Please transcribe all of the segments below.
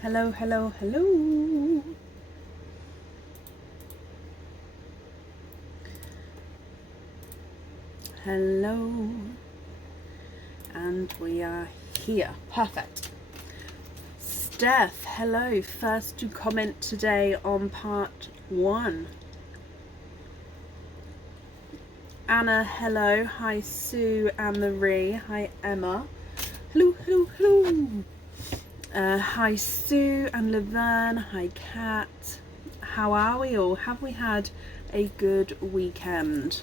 Hello, hello, hello. Hello. And we are here. Perfect. Steph, hello. First to comment today on part 1. Anna, hello. Hi, Sue, Anne-Marie. Hi, Emma. Hello, hello, hello. Hi, Sue and Laverne. Hi, Kat. How are we all? Have we had a good weekend?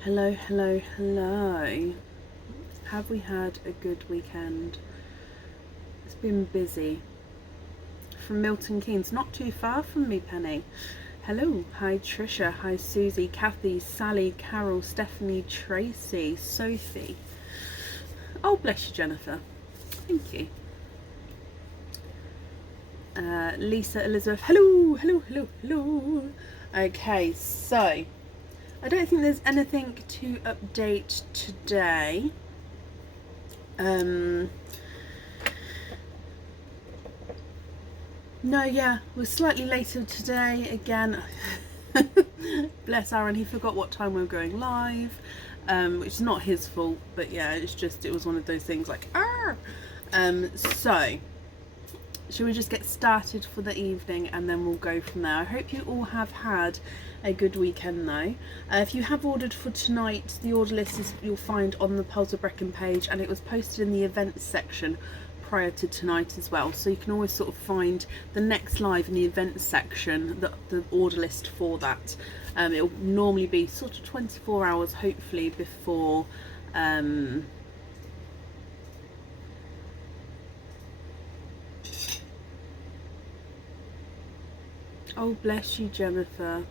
Hello, hello, hello. Have we had a good weekend? It's been busy. From Milton Keynes, not too far from me, Penny. Hello, hi Trisha, hi Susie, Kathy, Sally, Carol, Stephanie, Tracy, Sophie. Oh, bless you, Jennifer. Thank you. Lisa, Elizabeth, hello, hello, hello, hello. Okay, so I don't think there's anything to update today. No, yeah, we're slightly later today again. Bless Aaron, he forgot what time we were going live, which is not his fault, but yeah, it's just, it was one of those things like, so shall we just get started for the evening and then we'll go from there. I hope you all have had a good weekend though. If you have ordered for tonight, the order list is, you'll find on the Pearls of Brecon page, and it was posted in the events section prior to tonight as well, so you can always sort of find the next live in the events section, the order list for that. It will normally be sort of 24 hours hopefully before oh, bless you, Jennifer.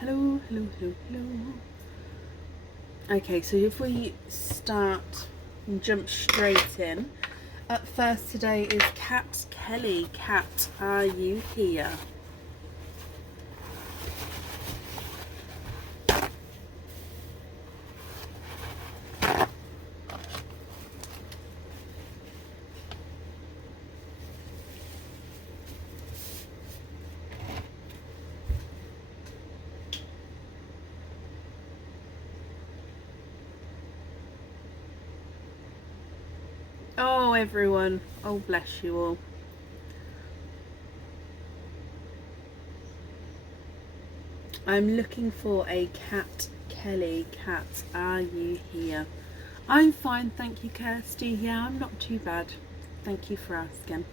Hello, hello, hello, hello. Okay, so if we start and jump straight in. Up first today is Kat Kelly. Kat, are you here? Oh, everyone. Oh, bless you all. I'm looking for a Kat Kelly. Kat, are you here? I'm fine, thank you, Kirsty. Yeah, I'm not too bad. Thank you for asking.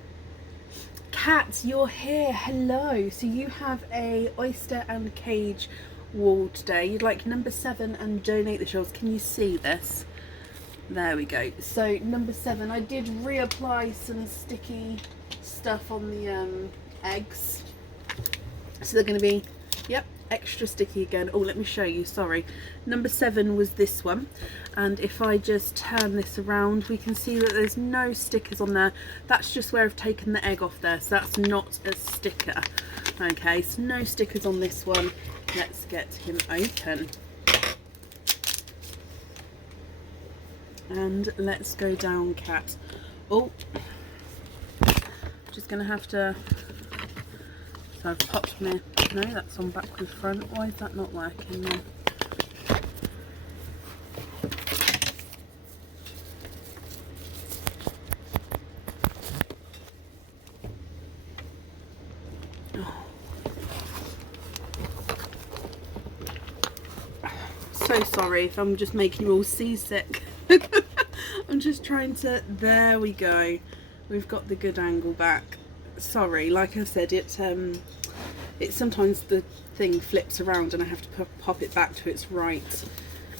Kat, you're here. Hello. So you have a oyster and cage wall today. You'd like number 7 and donate the shells. Can you see this? There we go. So number 7, I did reapply some sticky stuff on the eggs, so they're going to be, yep, extra sticky again. Oh, let me show you, sorry. Number 7 was this one, and if I just turn this around, we can see that there's no stickers on there. That's just where I've taken the egg off there, so that's not a sticker. Okay, so no stickers on this one. Let's get him open. And let's go down, Kat. Oh, just gonna have to, so I've popped my, no, that's on backward front. Why is that not working now? So sorry if I'm just making you all seasick. I'm just trying to, there we go. We've got the good angle back. Sorry, like I said, it's sometimes the thing flips around and I have to pop it back to its right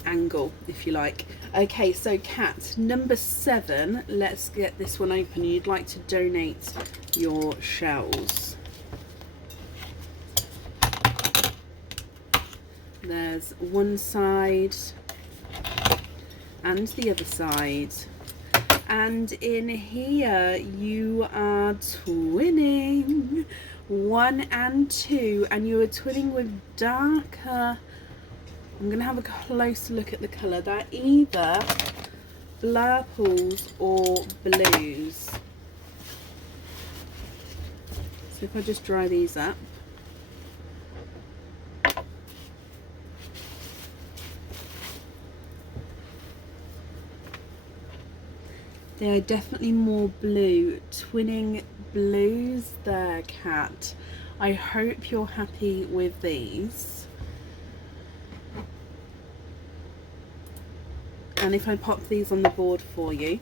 angle, if you like. Okay, so Kat, number 7, let's get this one open. You'd like to donate your shells. There's one side and the other side, and in here you are twinning. 1 and 2, and you are twinning with darker. I'm going to have a closer look at the colour. They're either blurples or blues. So if I just dry these up. They are definitely more blue. Twinning blues there, Kat. I hope you're happy with these. And if I pop these on the board for you,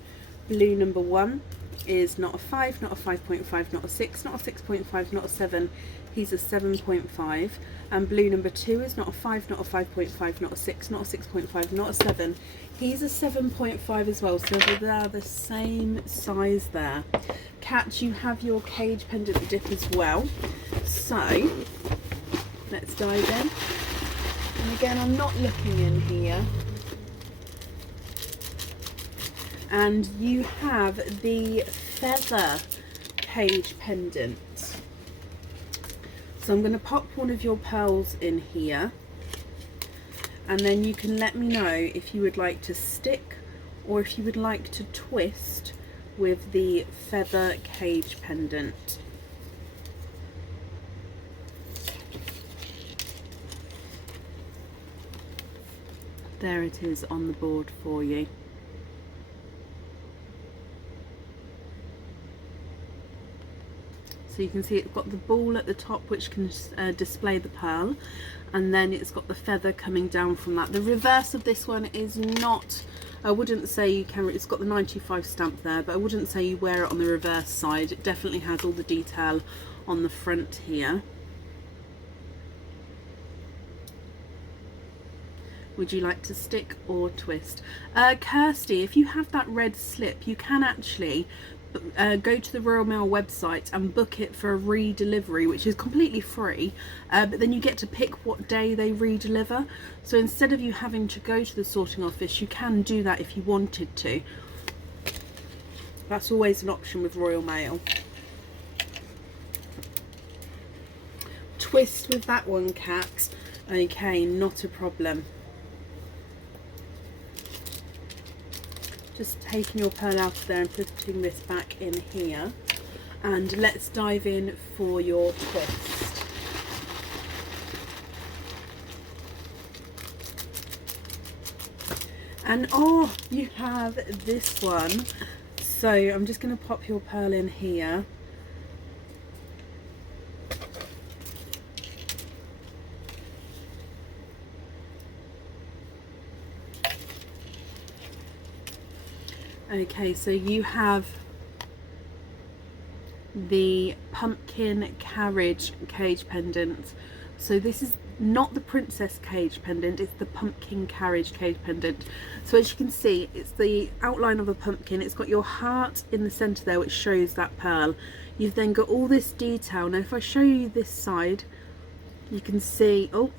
blue number 1 is not a 5, not a 5.5, not a 6, not a 6.5, not a 7. He's a 7.5. And blue number 2 is not a 5, not a 5.5, not a 6, not a 6.5, not a 7. He's a 7.5 as well, so they're the same size there. Kat, you have your cage pendant dip as well. So, let's dive in. And again, I'm not looking in here. And you have the feather cage pendant. So I'm going to pop one of your pearls in here, and then you can let me know if you would like to stick or if you would like to twist with the feather cage pendant. There it is on the board for you. So you can see it's got the ball at the top which can display the pearl, and then it's got the feather coming down from that. The reverse of this one is not, I wouldn't say you can, it's got the 95 stamp there, but I wouldn't say you wear it on the reverse side. It definitely has all the detail on the front here. Would you like to stick or twist? Kirsty, if you have that red slip, you can actually go to the Royal Mail website and book it for a re-delivery, which is completely free, but then you get to pick what day they re-deliver. So instead of you having to go to the sorting office, you can do that if you wanted to. That's always an option with Royal Mail. Twist with that one, Kat. Okay, not a problem. Just taking your pearl out of there and putting this back in here, and let's dive in for your twist. And oh, you have this one. So I'm just going to pop your pearl in here. Okay, so you have the pumpkin carriage cage pendant. So this is not the princess cage pendant, it's the pumpkin carriage cage pendant. So as you can see, it's the outline of a pumpkin. It's got your heart in the center there, which shows that pearl. You've then got all this detail. Now if I show you this side, you can see, oh,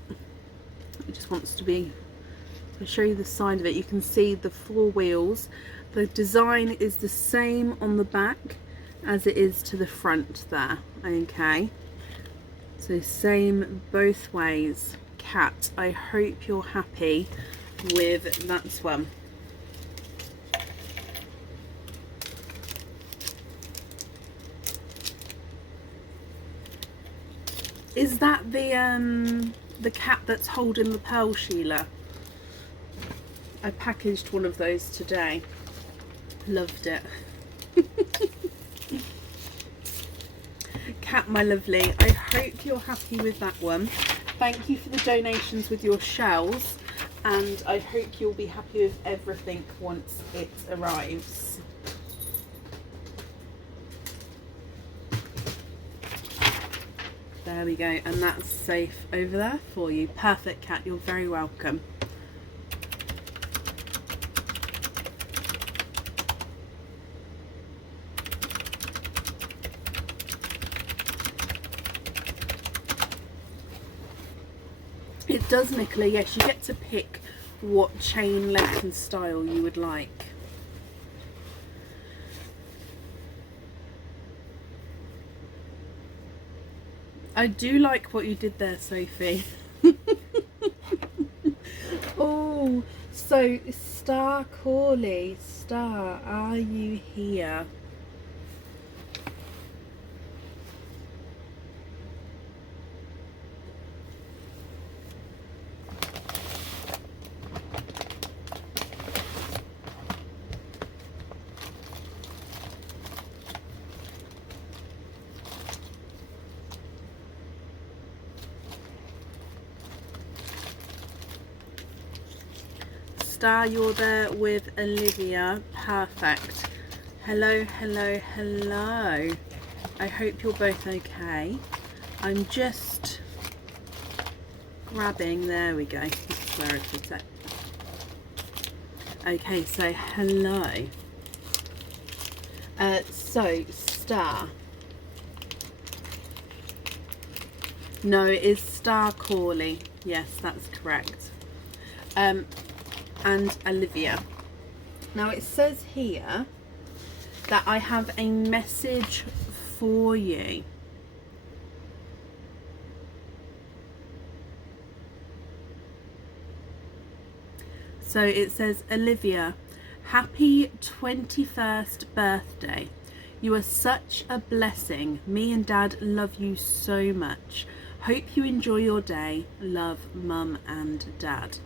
it just wants to be, I'll show you the side of it. You can see the 4 wheels. The design is the same on the back as it is to the front there. Okay, so same both ways. Kat, I hope you're happy with that one. Is that the cat that's holding the pearl, Sheila? I packaged one of those today. Loved it. Kat, my lovely, I hope you're happy with that one. Thank you for the donations with your shells, and I hope you'll be happy with everything once it arrives. There we go, and that's safe over there for you. Perfect, Kat, you're very welcome. It does, Nicola, yes, you get to pick what chain length and style you would like. I do like what you did there, Sophie. Oh, so Star Corley, Star, are you here? Star, you're there with Olivia. Perfect. Hello, hello, hello. I hope you're both okay. I'm just grabbing, there we go. This is where it is at. Okay, so hello. So, Star. No, it is Star Corley. Yes, that's correct. And Olivia. Now it says here that I have a message for you. So it says, Olivia, happy 21st birthday. You are such a blessing. Me and Dad love you so much. Hope you enjoy your day. Love, Mum and Dad.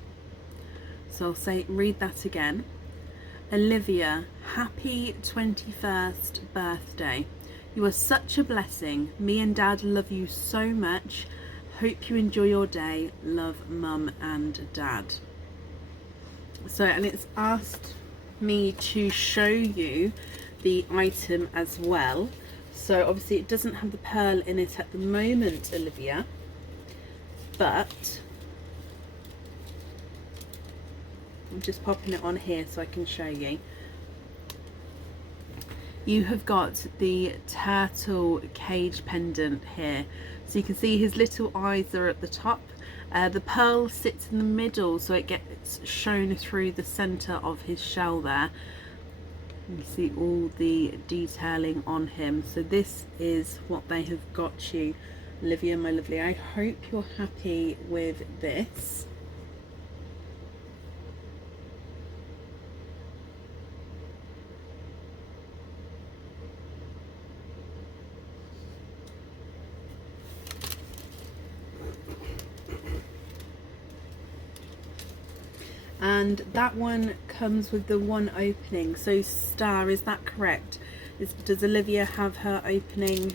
So I'll read that again. Olivia, happy 21st birthday. You are such a blessing. Me and Dad love you so much. Hope you enjoy your day. Love, Mum and Dad. So, and it's asked me to show you the item as well. So obviously it doesn't have the pearl in it at the moment, Olivia, but I'm just popping it on here so I can show you. You have got the turtle cage pendant here. So you can see his little eyes are at the top. The pearl sits in the middle, so it gets shown through the center of his shell there. You see all the detailing on him. So this is what they have got you, Olivia, my lovely. I hope you're happy with this. And that one comes with the one opening. So Star, is that correct? Does Olivia have her opening?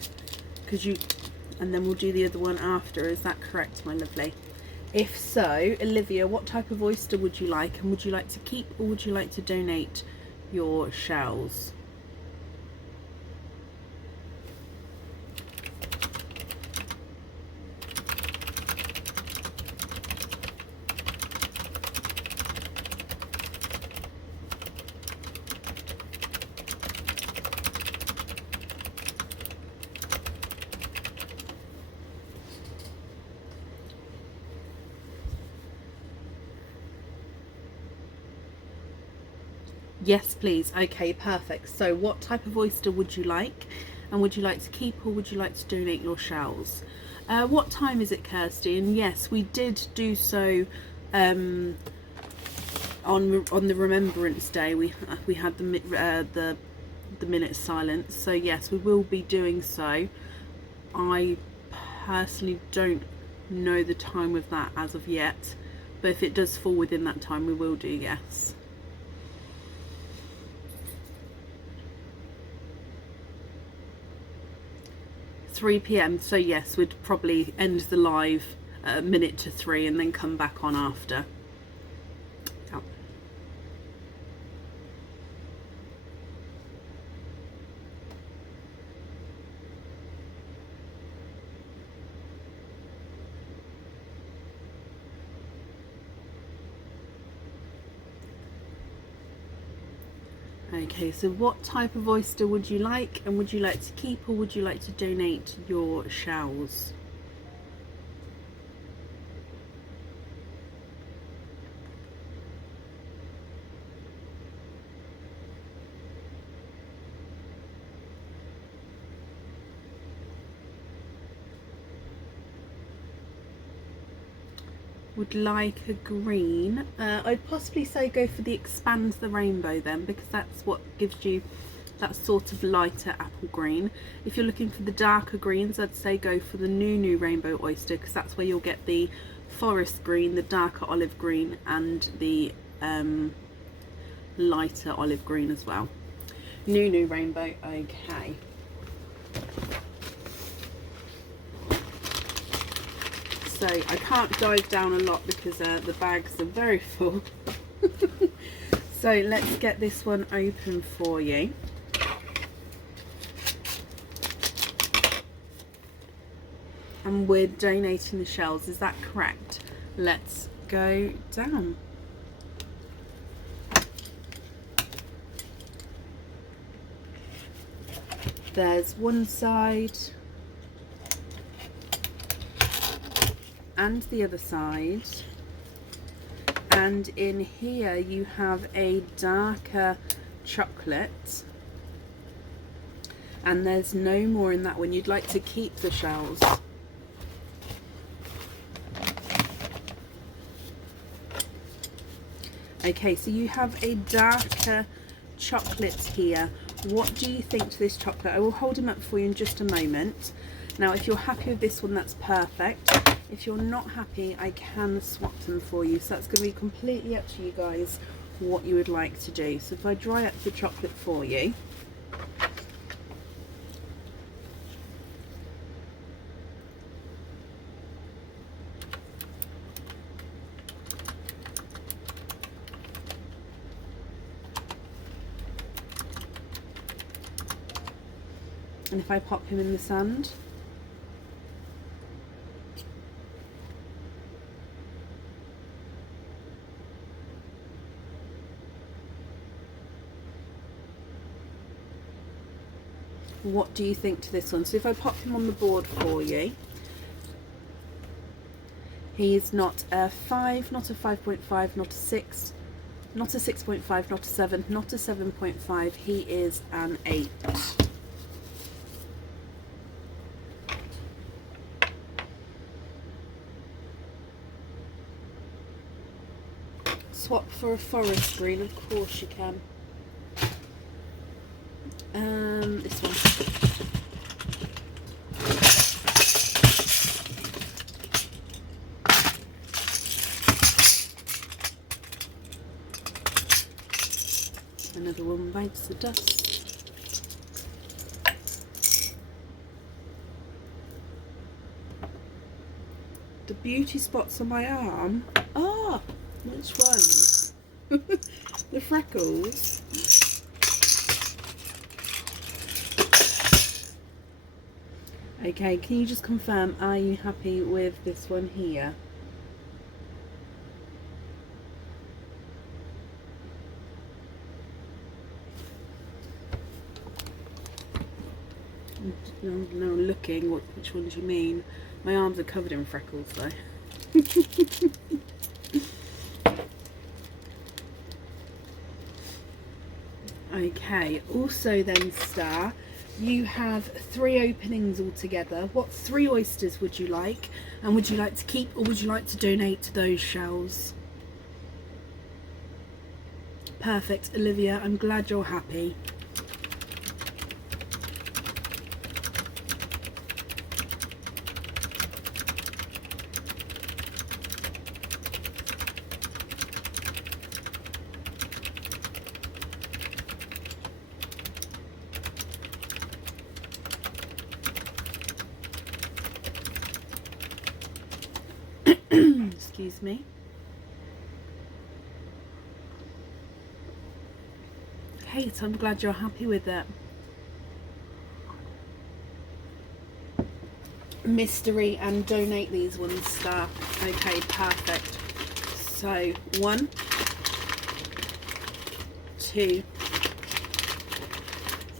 And then we'll do the other one after. Is that correct, my lovely? If so, Olivia, what type of oyster would you like? And would you like to keep or would you like to donate your shells? Yes, please. Okay, perfect. So what type of oyster would you like? And would you like to keep or would you like to donate your shells? What time is it, Kirsty? And yes, we did do so on the Remembrance Day. We had the minute silence. So yes, we will be doing so. I personally don't know the time of that as of yet, but if it does fall within that time, we will do, yes. 3 p.m. So yes, we'd probably end the live at 1 to 3 and then come back on after. Yep. Okay, so what type of oyster would you like, and would you like to keep or would you like to donate your shells? would like a green, I'd possibly say go for the Expand the Rainbow then, because that's what gives you that sort of lighter apple green. If you're looking for the darker greens, I'd say go for the Nunu Rainbow Oyster, because that's where you'll get the forest green, the darker olive green, and the lighter olive green as well. Nunu Rainbow, okay. So I can't dive down a lot because the bags are very full. So let's get this one open for you. And we're donating the shells, is that correct? Let's go down. There's one side and the other side, and in here you have a darker chocolate, and there's no more in that one. You'd like to keep the shells. Okay, so you have a darker chocolate here. What do you think to this chocolate? I will hold them up for you in just a moment. Now, if you're happy with this one, that's perfect. If you're not happy, I can swap them for you. So that's going to be completely up to you guys what you would like to do. So if I dry up the chocolate for you. And if I pop him in the sand. What do you think to this one? So if I pop him on the board for you, he's not a 5, not a 5.5, not a 6, not a 6.5, not a 7, not a 7.5, he is an 8. Swap for a forest green, of course you can. This one. Another one bites the dust. The beauty spots on my arm. Ah, which ones? The freckles. Okay, can you just confirm, are you happy with this one here? No, looking, which ones you mean? My arms are covered in freckles though. Okay, also then Star, you have 3 openings altogether. What 3 oysters would you like? And would you like to keep or would you like to donate to those shells? Perfect, Olivia, I'm glad you're happy. Excuse me. Kate, I'm glad you're happy with it. Mystery and donate these ones, Star. Okay, perfect. So 1, 2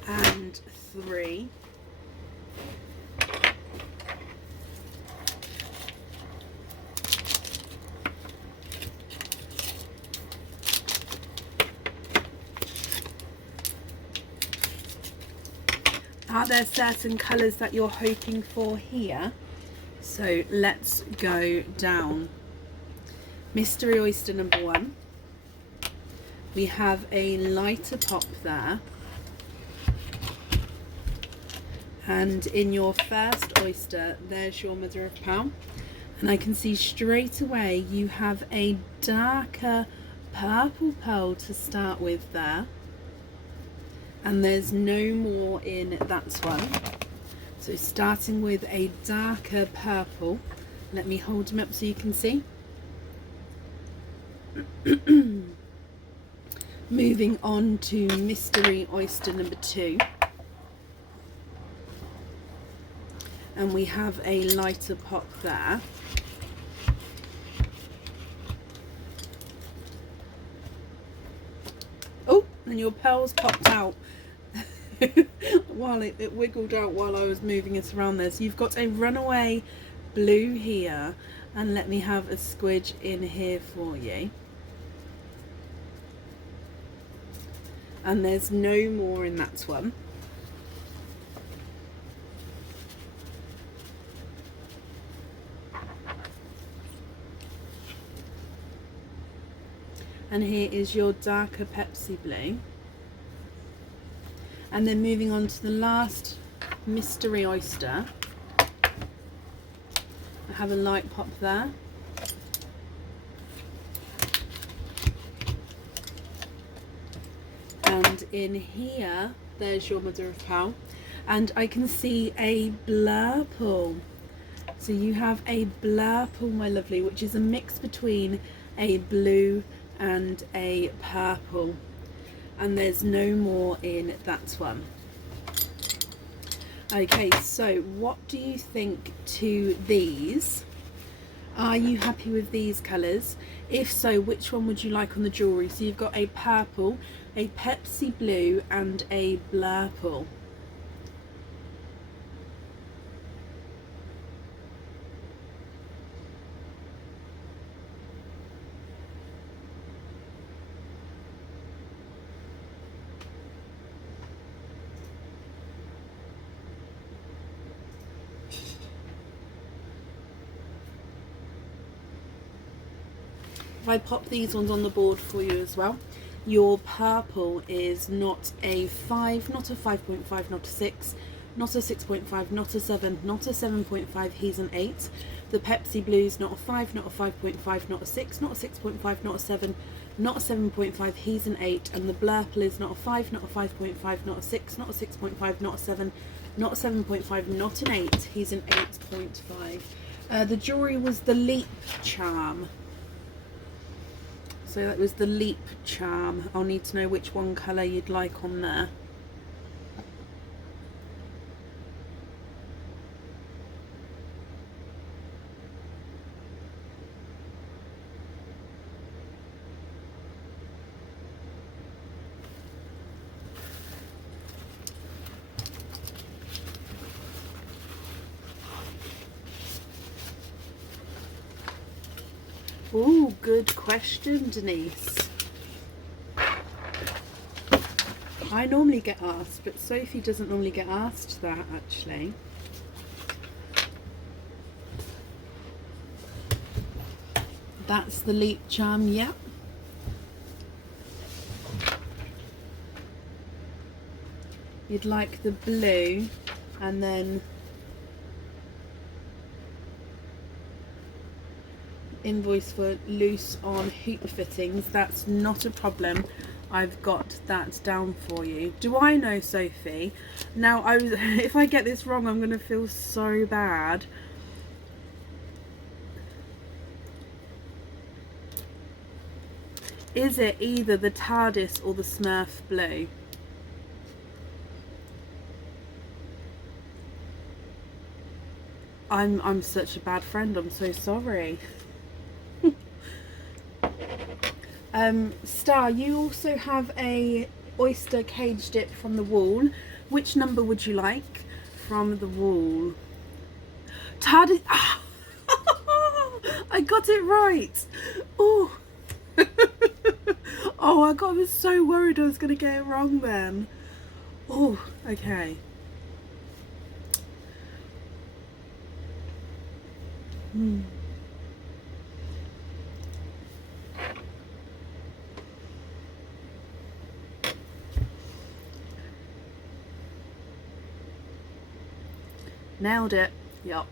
and 3. Are there certain colours that you're hoping for here? So let's go down. Mystery oyster number 1. We have a lighter pop there. And in your first oyster, there's your mother of pearl. And I can see straight away you have a darker purple pearl to start with there. And there's no more in that one. So starting with a darker purple. Let me hold them up so you can see. Moving on to mystery oyster number 2. And we have a lighter pop there. Oh, and your pearls popped out while it wiggled out while I was moving it around there. So you've got a runaway blue here, and let me have a squidge in here for you. And there's no more in that one. And here is your darker Pepsi blue. And then moving on to the last mystery oyster. I have a light pop there. And in here, there's your mother of pearl. And I can see a blurple. So you have a blurple, my lovely, which is a mix between a blue and a purple. And there's no more in that one. Okay, so what do you think to these? Are you happy with these colours? If so, which one would you like on the jewellery? So you've got a purple, a Pepsi blue and a blurple. If I pop these ones on the board for you as well, your purple is not a 5, not a 5.5, not a 6, not a 6.5, not a 7, not a 7.5, he's an 8. The Pepsi Blue's not a 5, not a 5.5, not a 6, not a 6.5, not a 7, not a 7.5, he's an 8. And the Blurple is not a 5, not a 5.5, not a 6, not a 6.5, not a 7, not a 7.5, not an 8, he's an 8.5. The jewellery was the Leap Charm. So that was the Leap Charm. I'll need to know which one colour you'd like on there. Ooh, good question, Denise. I normally get asked, but Sophie doesn't normally get asked that, actually. That's the Leap Charm, yep. You'd like the blue, and then invoice for loose on hoop fittings. That's not a problem. I've got that down for you. Do I know, Sophie? Now, if I get this wrong, I'm going to feel so bad. Is it either the TARDIS or the Smurf blue? I'm such a bad friend. I'm so sorry. Star, you also have a oyster cage dip from the wall. Which number would you like from the wall? TARDIS. Ah! I got it right. Oh. Oh, I was so worried I was going to get it wrong then. Oh, okay. Nailed it. Yup.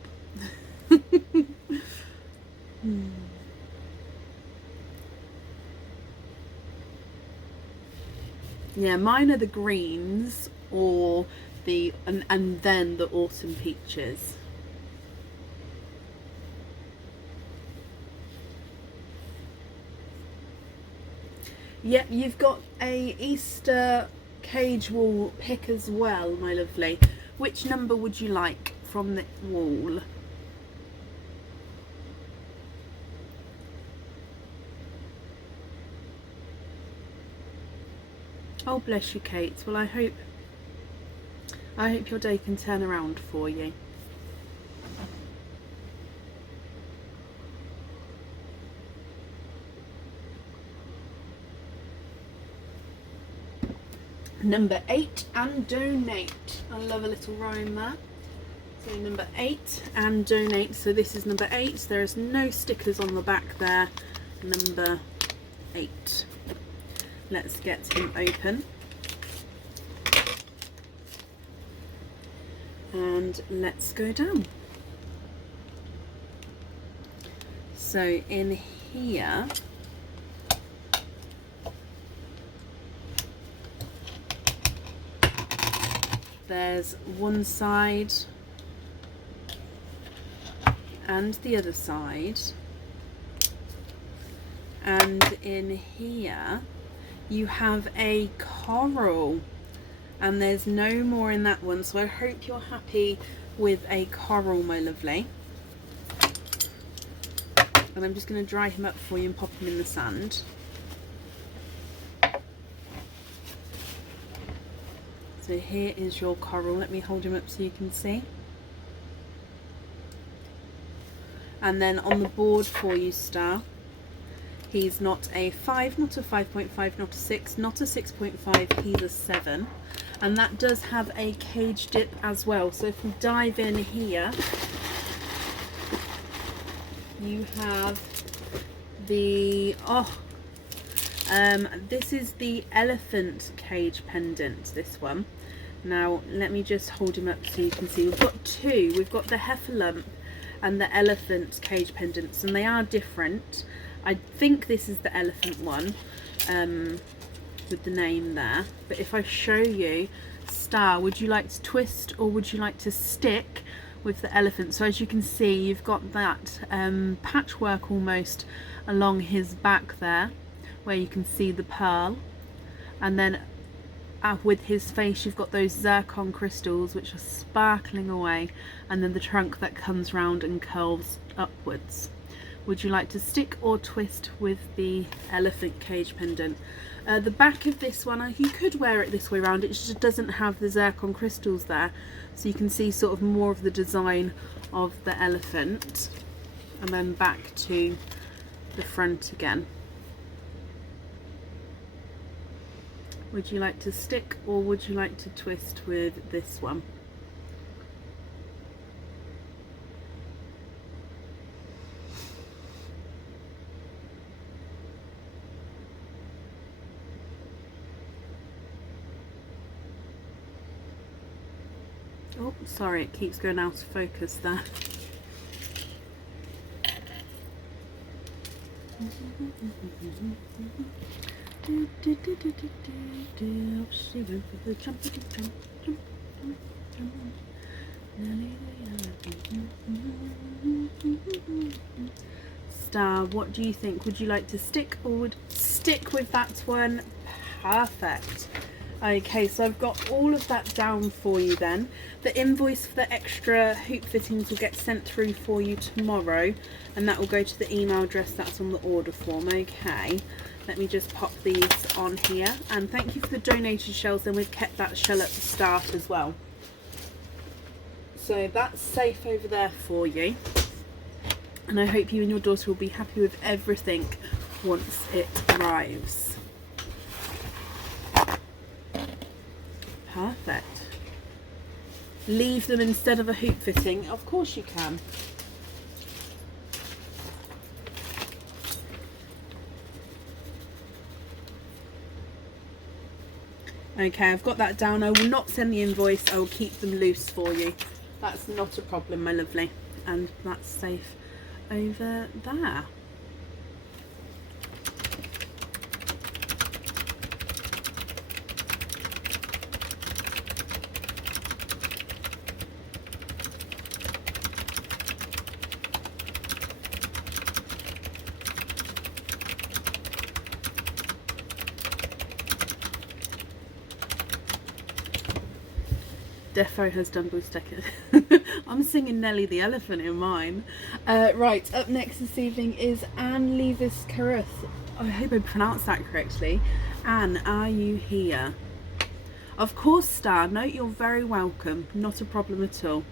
Yeah, mine are the greens or the and then the autumn peaches. Yep, you've got a Easter cage wall pick as well, my lovely. Which number would you like from the wall? Oh, bless you, Kate. Well, I hope your day can turn around for you. Number 8, and donate. I love a little rhyme there. So number 8, and donate. So this is number 8. There's no stickers on the back there. Number 8. Let's get him open. And let's go down. So in here, there's one side and the other side, and in here you have a coral, and there's no more in that one, so I hope you're happy with a coral, my lovely. And I'm just going to dry him up for you and pop him in the sand. So here is your coral. Let me hold him up so you can see. And then on the board for you, Star, he's not a 5, not a 5.5, not a 6, not a 6.5, he's a 7. And that does have a cage dip as well. So if we dive in here, you have the, this is the elephant cage pendant, this one. Now let me just hold him up so you can see. We've got two. We've got the heffalump and the elephant cage pendants, and they are different. I think this is the elephant one, with the name there. But if I show you, Star, would you like to twist or would you like to stick with the elephant? So as you can see, you've got that patchwork almost along his back there, where you can see the pearl, and then with his face you've got those zircon crystals which are sparkling away, and then the trunk that comes round and curls upwards. Would you like to stick or twist with the elephant cage pendant? The back of this one, you could wear it this way around, it just doesn't have the zircon crystals there, so you can see sort of more of the design of the elephant, and then back to the front again. Would you like to stick or would you like to twist with this one? Oh, sorry, it keeps going out of focus there. She went for the jump. Star, what do you think? Would you like to stick or would stick with that one? Perfect. Okay, so I've got all of that down for you then. The invoice for the extra hoop fittings will get sent through for you tomorrow, and that will go to the email address that's on the order form. Okay, let me just pop these on here, and thank you for the donated shells, and we've kept that shell at the start as well. So that's safe over there for you, and I hope you and your daughter will be happy with everything once it arrives. Perfect. Leave them instead of a hoop fitting? Of course you can. Okay, I've got that down. I will not send the invoice. I will keep them loose for you. That's not a problem, my lovely. And that's safe over there. Defo has done boost stickers. I'm singing Nelly the Elephant in mine. Right, up next this evening is Anne Levis Carruth. I hope I pronounced that correctly. Anne, are you here? Of course, Star. No, you're very welcome. Not a problem at all.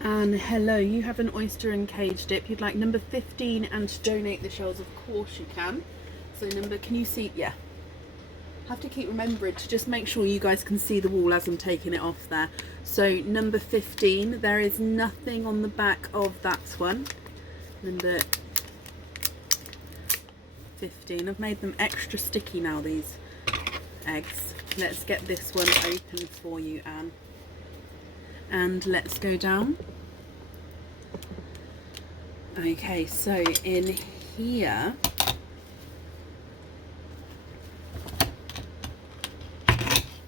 And hello, you have an oyster and cage dip. You'd like number 15 and to donate the shells, of course you can. So can you see? Yeah. Have to keep remembering to just make sure you guys can see the wall as I'm taking it off there. So number 15, there is nothing on the back of that one. Number 15, I've made them extra sticky now, these eggs. Let's get this one open for you, Anne. And let's go down. Okay, so in here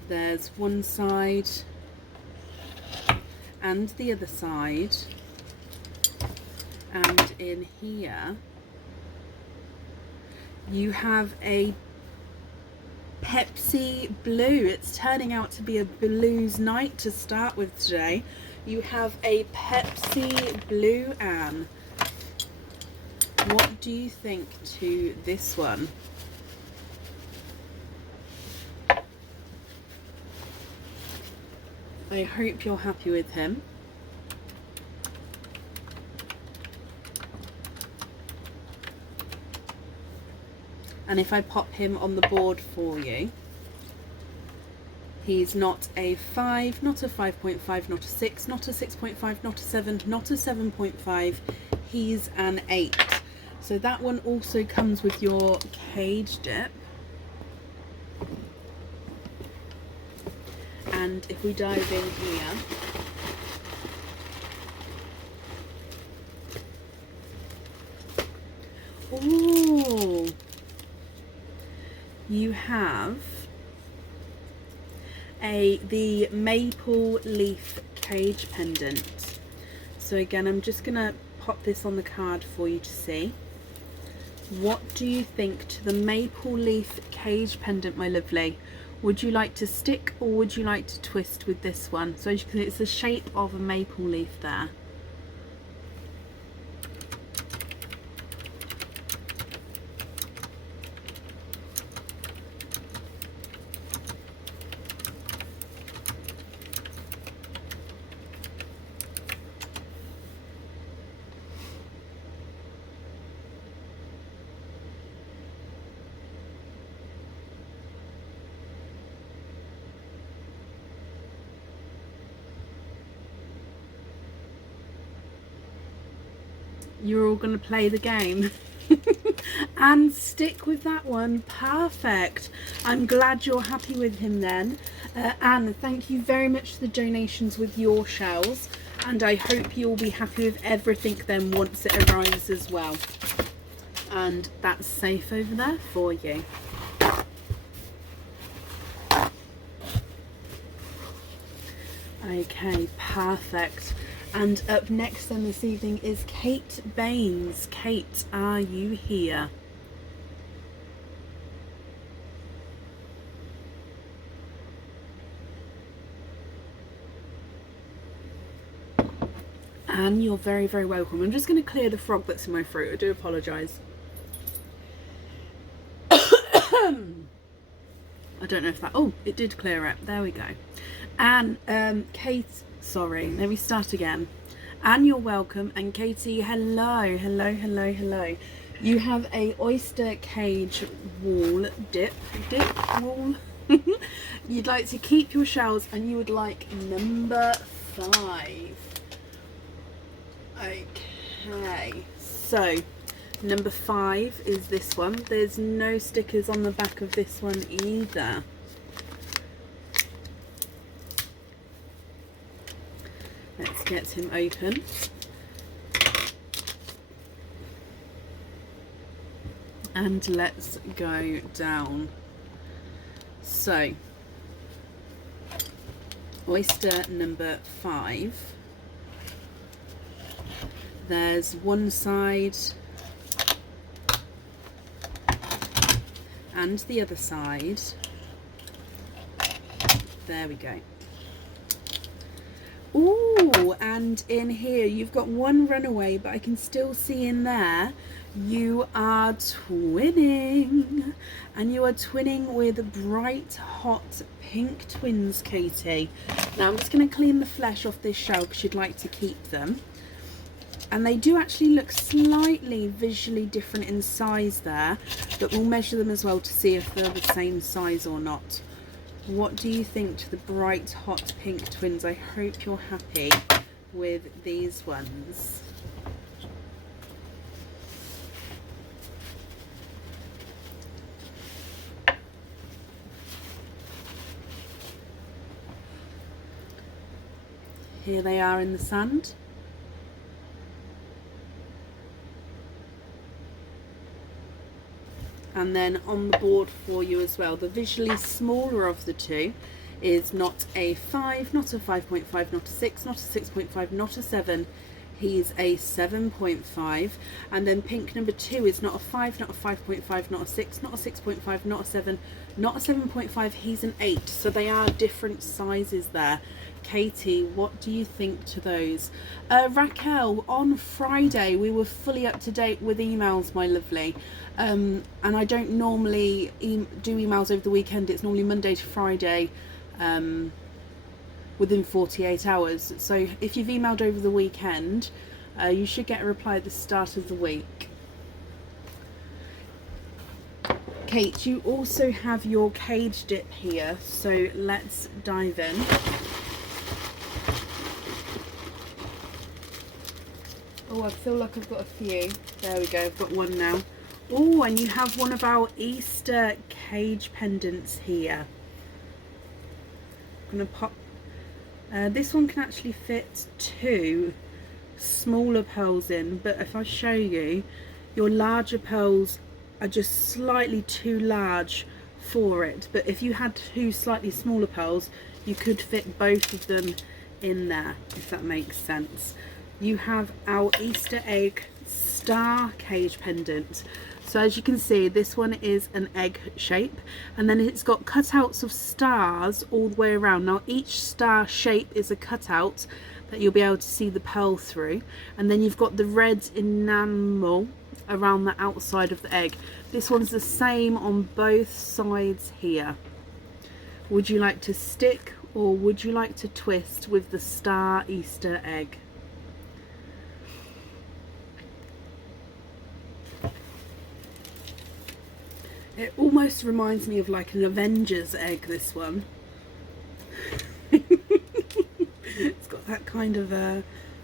there's one side and the other side, and in here you have a Pepsi Blue. It's turning out to be a blues night to start with today. You have a Pepsi Blue, Anne. What do you think to this one? I hope you're happy with him. And if I pop him on the board for you, he's not a 5, not a 5.5, not a 6, not a 6.5, not a 7, not a 7.5. He's an 8. So that one also comes with your cage dip. And if we dive in here, oh, you have the maple leaf cage pendant. So again, I'm just gonna pop this on the card for you to see. What do you think to the maple leaf cage pendant, my lovely? Would you like to stick or would you like to twist with this one? So as you can see, it's the shape of a maple leaf there. You're all going to play the game and stick with that one. Perfect. I'm glad you're happy with him then. Anne, thank you very much for the donations with your shells, and I hope you'll be happy with everything then once it arrives as well. And that's safe over there for you. Okay, perfect. And up next then this evening is Kate Baines. Kate, are you here? Anne, you're very, very welcome. I'm just going to clear the frog that's in my throat. I do apologise. I don't know if that... Oh, it did clear up. There we go. And Kate... Sorry, let me start again. Anne, you're welcome. And Katie, hello, hello, hello, hello. You have a oyster cage wall dip wall. You'd like to keep your shells and you would like number 5. Okay, so Number 5 is this one. There's no stickers on the back of this one either. Let's get him open. And let's go down. So, oyster number 5. There's one side and the other side. There we go. Ooh, and in here you've got one runaway, but I can still see in there you are twinning, and you are twinning with bright hot pink twins, Katie. Now I'm just going to clean the flesh off this shell because you'd like to keep them, and they do actually look slightly visually different in size there, but we'll measure them as well to see if they're the same size or not. What do you think to the bright hot pink twins? I hope you're happy with these ones. Here they are in the sand. And then on the board for you as well, the visually smaller of the two is not a 5, not a 5.5, not a 6, not a 6.5, not a 7. He's a 7.5. And then pink number 2 is not a 5, not a 5.5, not a 6, not a 6.5, not a 7, not a 7.5. He's an 8. So they are different sizes there. Katie, what do you think to those? Raquel, on Friday we were fully up to date with emails, my lovely. And I don't normally do emails over the weekend. It's normally Monday to Friday, within 48 hours. So if you've emailed over the weekend, you should get a reply at the start of the week. Kate, you also have your cage dip here, so let's dive in. Oh, I feel like I've got a few. There we go, I've got one now. Oh, and you have one of our Easter cage pendants here. I'm going to pop... this one can actually fit 2 smaller pearls in, but if I show you, your larger pearls are just slightly too large for it. But if you had 2 slightly smaller pearls, you could fit both of them in there, if that makes sense. You have our Easter egg star cage pendant. So as you can see, this one is an egg shape, and then it's got cutouts of stars all the way around. Now each star shape is a cutout that you'll be able to see the pearl through, and then you've got the red enamel around the outside of the egg. This one's the same on both sides here. Would you like to stick or would you like to twist with the star Easter egg? It almost reminds me of like an Avengers egg, this one. It's got that kind of a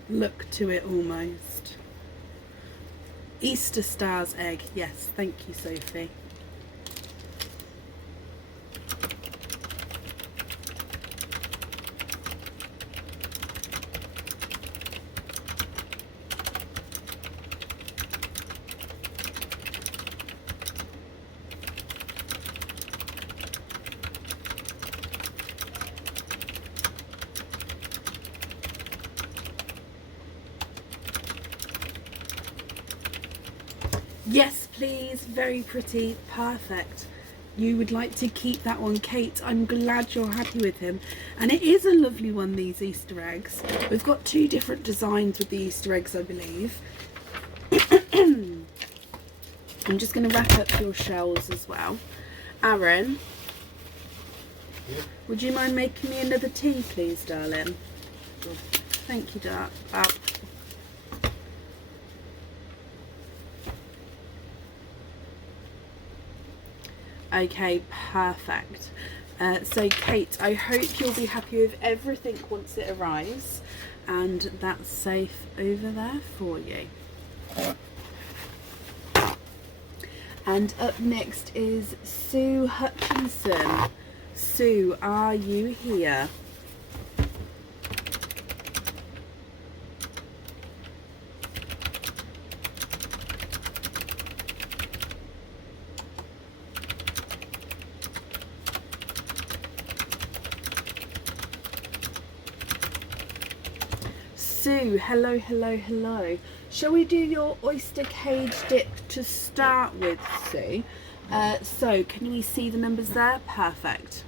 look to it almost. Easter stars egg, yes, thank you, Sophie. Yes, please. Very pretty. Perfect. You would like to keep that one, Kate. I'm glad you're happy with him. And it is a lovely one, these Easter eggs. We've got 2 different designs with the Easter eggs, I believe. I'm just going to wrap up your shells as well. Aaron, yeah. Would you mind making me another tea, please, darling? Sure. Thank you, Dad. Okay, perfect. So Kate, I hope you'll be happy with everything once it arrives, and that's safe over there for you. And up next is Sue Hutchinson. Sue, are you here? Sue, hello, hello, hello. Shall we do your oyster cage dip to start with, Sue? So, can we see the numbers there? Perfect.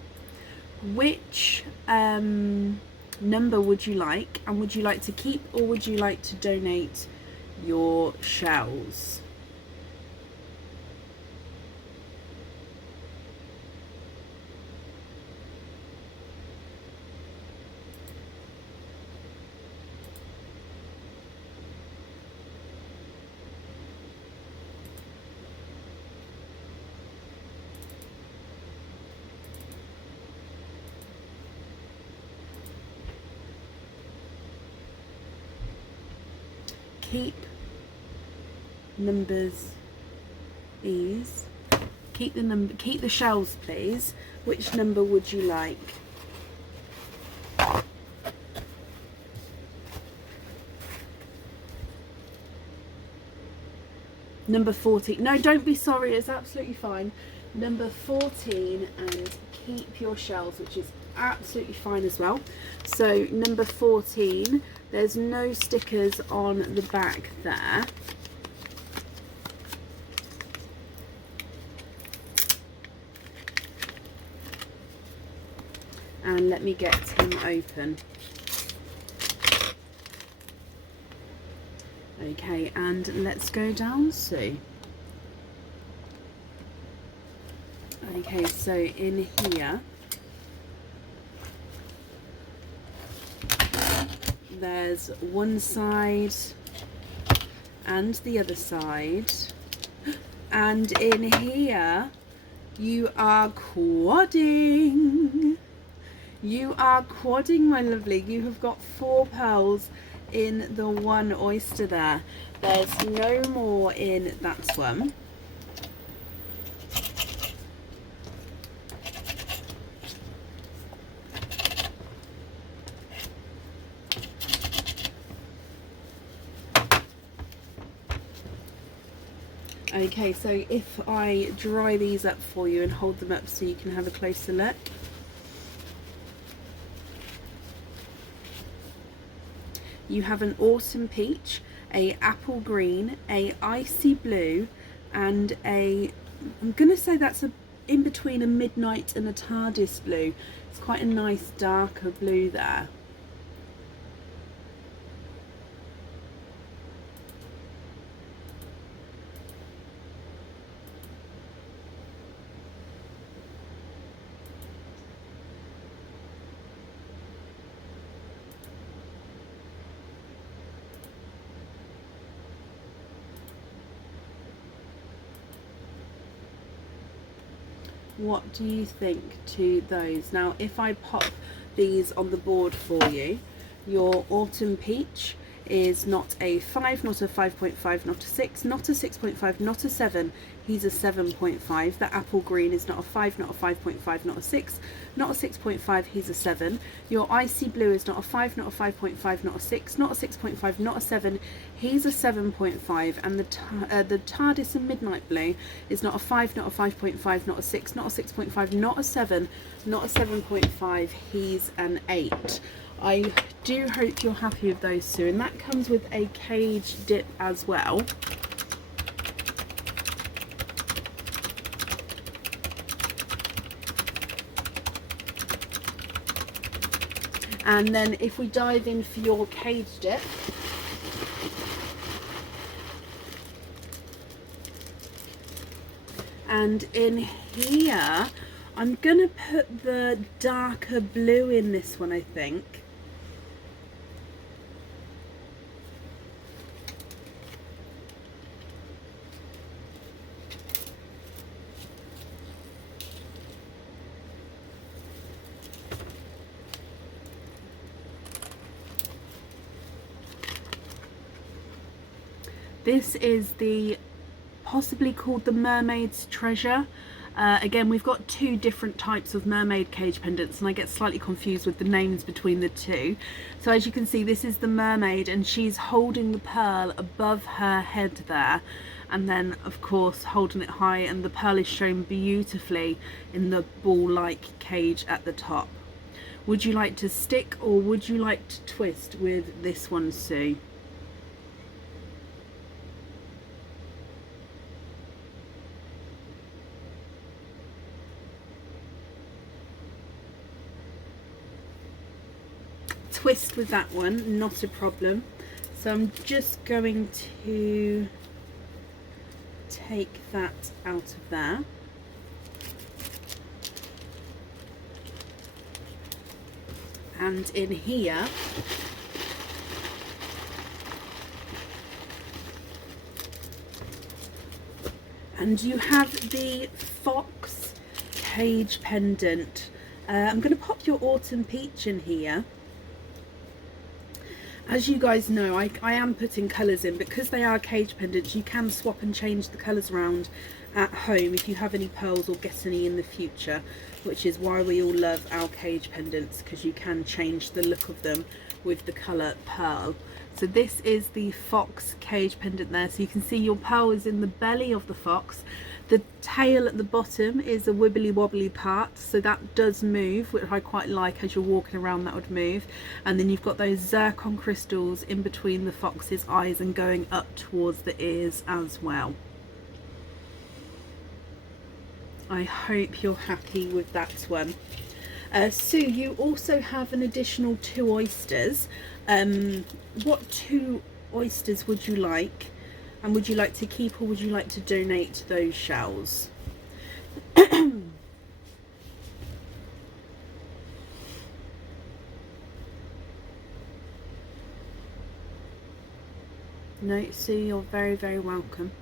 Which number would you like? And would you like to keep or would you like to donate your shells? Keep numbers, please. Keep the shells, please. Which number would you like? Number 14. No, don't be sorry, it's absolutely fine. Number 14, and keep your shells, which is absolutely fine as well. So number 14, there's no stickers on the back there. And let me get him open. Okay, and let's go down, Sue. Okay, so in here there's one side and the other side, and in here you are quadding. You are quadding, my lovely. You have got 4 pearls in the one oyster there. There's no more in that one. Okay, so if I dry these up for you and hold them up so you can have a closer look. You have an autumn peach, a apple green, a icy blue, and a, I'm going to say that's a in between a midnight and a TARDIS blue. It's quite a nice darker blue there. What do you think to those? Now, if I pop these on the board for you, your autumn peach is not a 5, not a 5.5, not a 6, not a 6.5, not a 7. He's a 7.5. The apple green is not a 5, not a 5.5, not a 6, not a 6.5. He's a 7. Your icy blue is not a 5, not a 5.5, not a 6, not a 6.5, not a 7. He's a 7.5. And the TARDIS and midnight blue is not a 5, not a 5.5, not a 6, not a 6.5, not a 7, not a 7.5. He's an 8. I do hope you're happy with those, Sue, and that comes with a cage dip as well. And then if we dive in for your cage dip, and in here I'm gonna put the darker blue in this one, I think. This is the possibly called the Mermaid's Treasure. Again, we've got two different types of mermaid cage pendants, and I get slightly confused with the names between the two. So as you can see, this is the mermaid, and she's holding the pearl above her head there, and then of course holding it high, and the pearl is shown beautifully in the ball-like cage at the top. Would you like to stick or would you like to twist with this one, Sue? Twist with that one, not a problem. So I'm just going to take that out of there. And in here, and you have the Fox cage pendant. I'm going to pop your Autumn Peach in here. As you guys know, I am putting colours in. Because they are cage pendants, you can swap and change the colours around at home if you have any pearls or get any in the future, which is why we all love our cage pendants, because you can change the look of them with the colour pearl. So this is the Fox cage pendant there. So you can see your pearl is in the belly of the fox. The tail at the bottom is a wibbly wobbly part, so that does move, which I quite like. As you're walking around, that would move. And then you've got those zircon crystals in between the fox's eyes and going up towards the ears as well. I hope you're happy with that one. Sue, you also have an additional 2 oysters. What 2 oysters would you like? And would you like to keep or would you like to donate those shells? No, Sue, you're very, very welcome.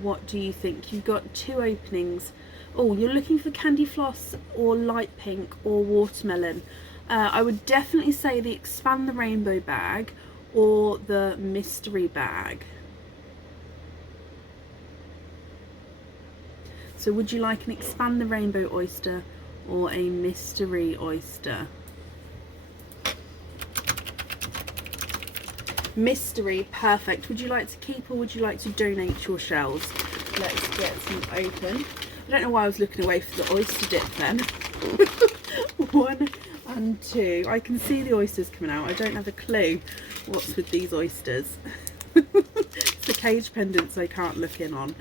What do you think? You've got 2 openings. Oh, you're looking for candy floss or light pink or watermelon. I would definitely say the Expand the Rainbow bag or the mystery bag. So would you like an Expand the Rainbow oyster or a mystery oyster? Mystery, perfect. Would you like to keep or would you like to donate your shells? Let's get some open. I don't know why I was looking away for the oyster dip then. 1 and 2. I can see the oysters coming out. I don't have a clue what's with these oysters. It's the cage pendants I can't look in on.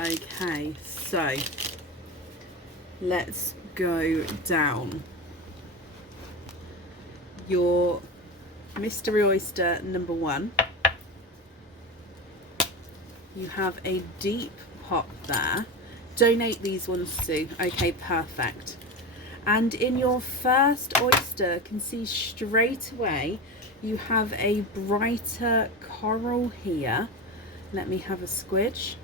Okay, so let's go down. Your mystery oyster number 1. You have a deep pop there. Donate these ones, Sue. Okay, perfect. And in your first oyster, can see straight away you have a brighter coral here. Let me have a squidge.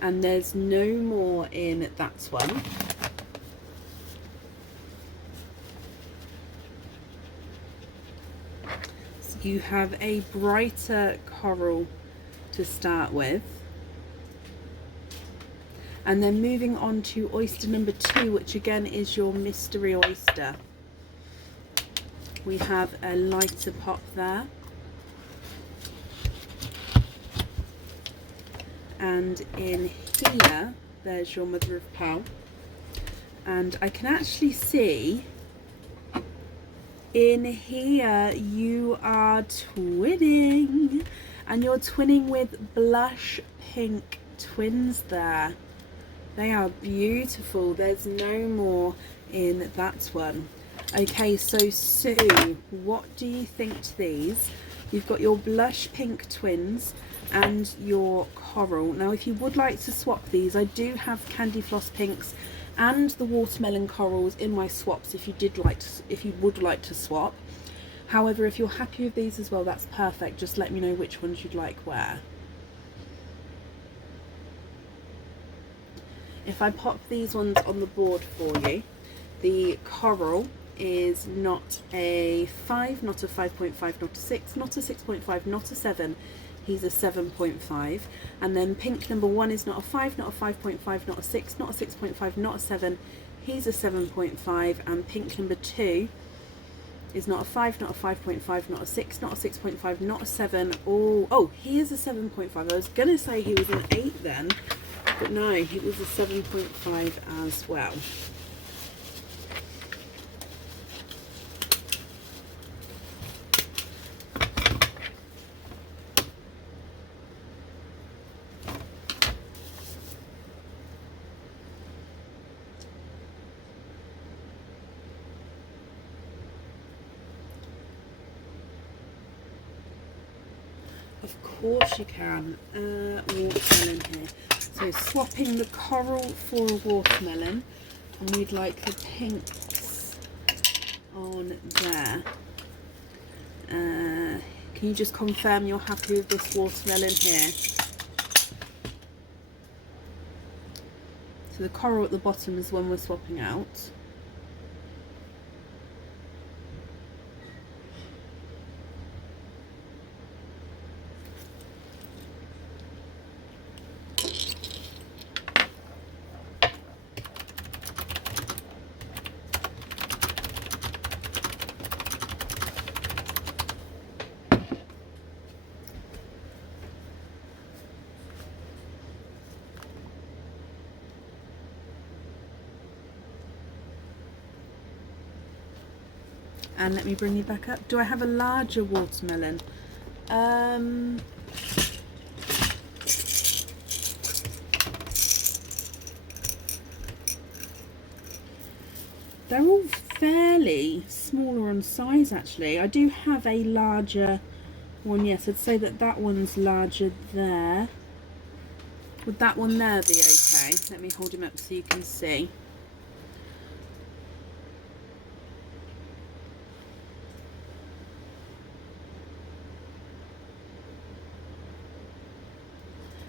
And there's no more in that one. So you have a brighter coral to start with. And then moving on to oyster number 2, which again is your mystery oyster. We have a lighter pop there. And in here, there's your mother of pearl. And I can actually see in here you are twinning. And you're twinning with blush pink twins there. They are beautiful. There's no more in that one. Okay, so Sue, what do you think to these? You've got your blush pink twins and your coral. Now, if you would like to swap these, I do have candy floss pinks and the watermelon corals in my swaps if you would like to swap. However, if you're happy with these as well, that's perfect. Just let me know which ones you'd like where. If I pop these ones on the board for you, the coral is not a 5, not a 5.5, not a 6, not a 6.5, not a 7. He's a 7.5. And then pink number 1 is not a 5, not a 5.5, not a 6, not a 6.5, not a 7. He's a 7.5. And pink number 2 is not a 5, not a 5.5, not a 6, not a 6.5, not a 7. Oh, he is a 7.5. I was going to say he was an 8 then, but no, he was a 7.5 as well. Of course you can. Watermelon here. So swapping the coral for a watermelon, and we'd like the pinks on there. Can you just confirm you're happy with this watermelon here? So the coral at the bottom is one we're swapping out. And let me bring you back up. Do I have a larger watermelon? They're all fairly smaller on size actually. I do have a larger one, yes. I'd say that one's larger there. Would that one there be okay? Let me hold him up so you can see.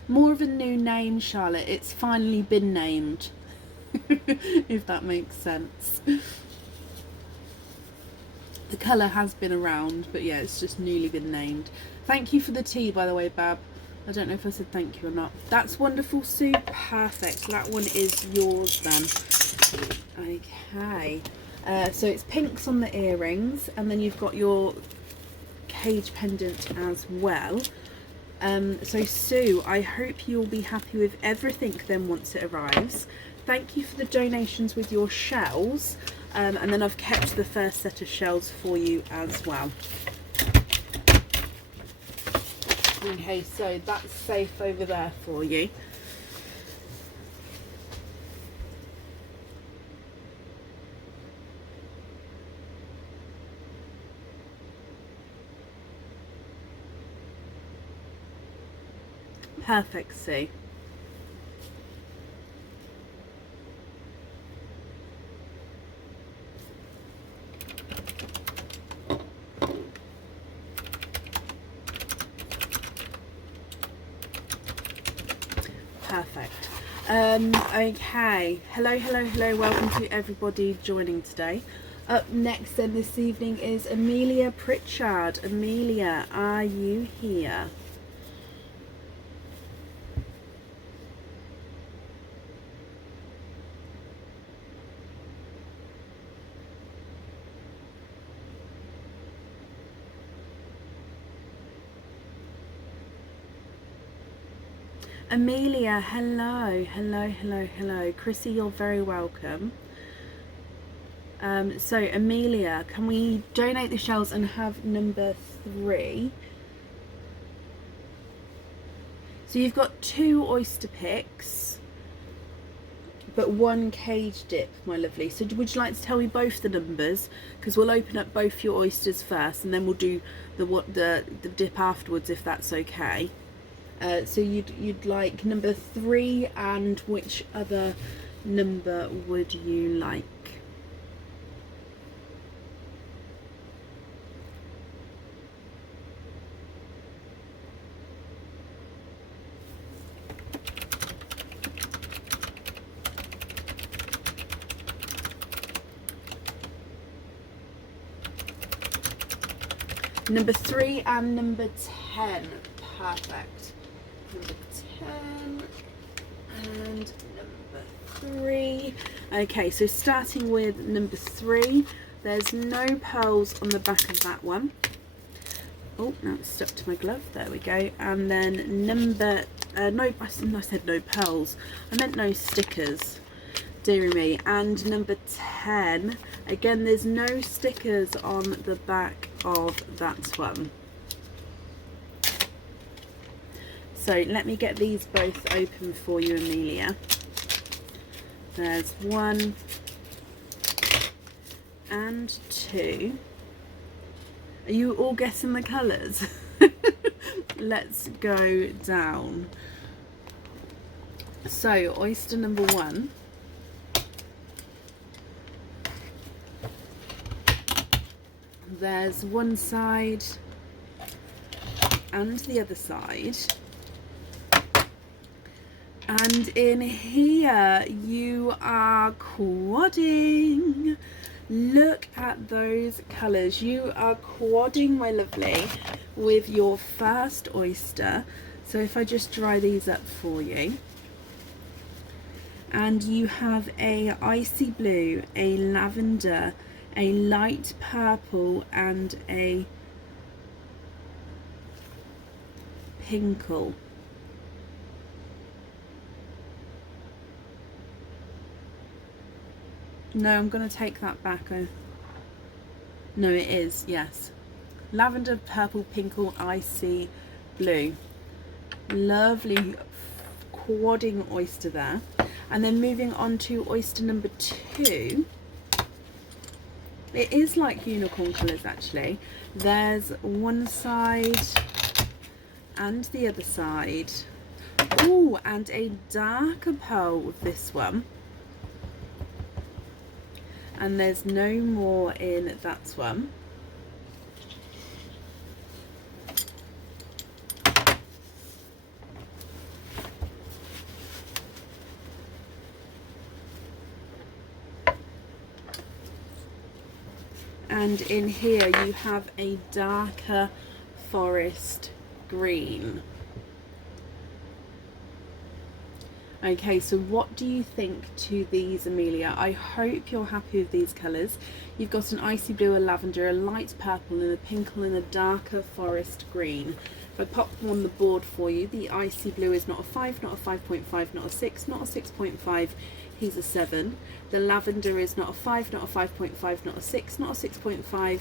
More of a new name, Charlotte. It's finally been named. If that makes sense. The colour has been around, but yeah, it's just newly been named. Thank you for the tea, by the way, Bab. I don't know if I said thank you or not. That's wonderful, Sue. Perfect. That one is yours then. Okay. So it's pinks on the earrings, and then you've got your cage pendant as well. So Sue, I hope you'll be happy with everything then once it arrives. Thank you for the donations with your shells, and then I've kept the first set of shells for you as well. Okay, so that's safe over there for you. Perfect, Sue. Perfect. Okay. Hello. Welcome to everybody joining today. Up next then this evening is Amelia Pritchard. Amelia, are you here? Amelia, hello. Chrissy, you're very welcome. So Amelia, can we donate the shells and have number 3? So you've got 2 oyster picks. but one cage dip, my lovely. So would you like to tell me both the numbers? Because we'll open up both your oysters first, and then we'll do the dip afterwards, if that's okay. So you'd like number 3, and which other number would you like? Number 3 and number 10. Perfect. Number 10 and number 3. Okay, so starting with number 3, there's no pearls on the back of that one. Oh, now it's stuck to my glove. There we go. And then number no, I said no pearls. I meant no stickers. Deary me. And number 10, again, there's no stickers on the back of that one. So let me get these both open for you, Amelia. There's 1 and 2. Are you all guessing the colours? Let's go down. So oyster number 1. There's one side and the other side. And in here you are quadding. Look at those colours. You are quadding, my lovely, with your first oyster. So if I just dry these up for you. And you have a icy blue, a lavender, a light purple and a pinkle. No, I'm going to take that back. No, it is, yes. Lavender, purple, pinkle, icy blue. Lovely quadding oyster there. And then moving on to oyster number 2. It is like unicorn colours actually. There's one side and the other side. Oh, and a darker pearl with this one. And there's no more in that one. And in here you have a darker forest green. Okay, so what do you think to these, Amelia? I hope you're happy with these colours. You've got an icy blue, a lavender, a light purple and a pinkle and a darker forest green. If I pop them on the board for you, the icy blue is not a 5, not a 5.5, not a 6, not a 6.5. He's a 7. The lavender is not a 5, not a 5.5, not a 6, not a 6.5,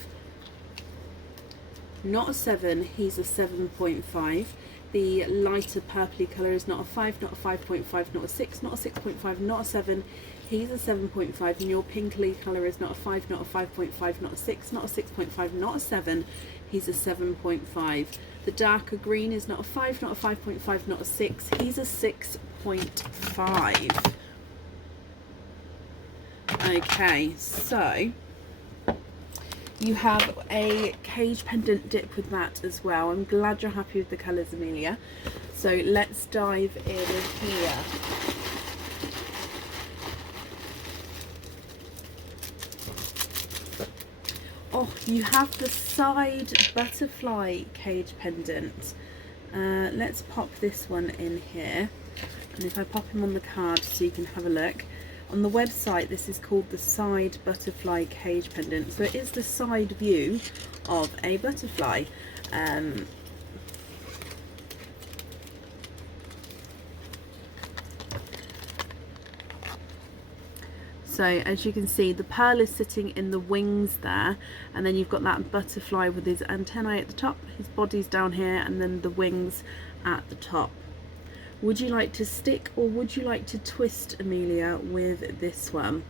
not a 7. He's a 7.5. The lighter purpley colour is not a 5, not a 5.5, not a 6, not a 6.5, not a 7. He's a 7.5. And your pinkly colour is not a 5, not a 5.5, not a 6, not a 6.5, not a 7. He's a 7.5. The darker green is not a 5, not a 5.5, not a 6. He's a 6.5. Okay, so you have a cage pendant dip with that as well. I'm glad you're happy with the colours, Amelia. So let's dive in here. Oh, you have the side butterfly cage pendant. Let's pop this one in here. And if I pop him on the card so you can have a look. On the website, this is called the side butterfly cage pendant. So it is the side view of a butterfly. So as you can see, the pearl is sitting in the wings there, and then you've got that butterfly with his antennae at the top, his body's down here, and then the wings at the top. Would you like to stick or would you like to twist, Amelia, with this one?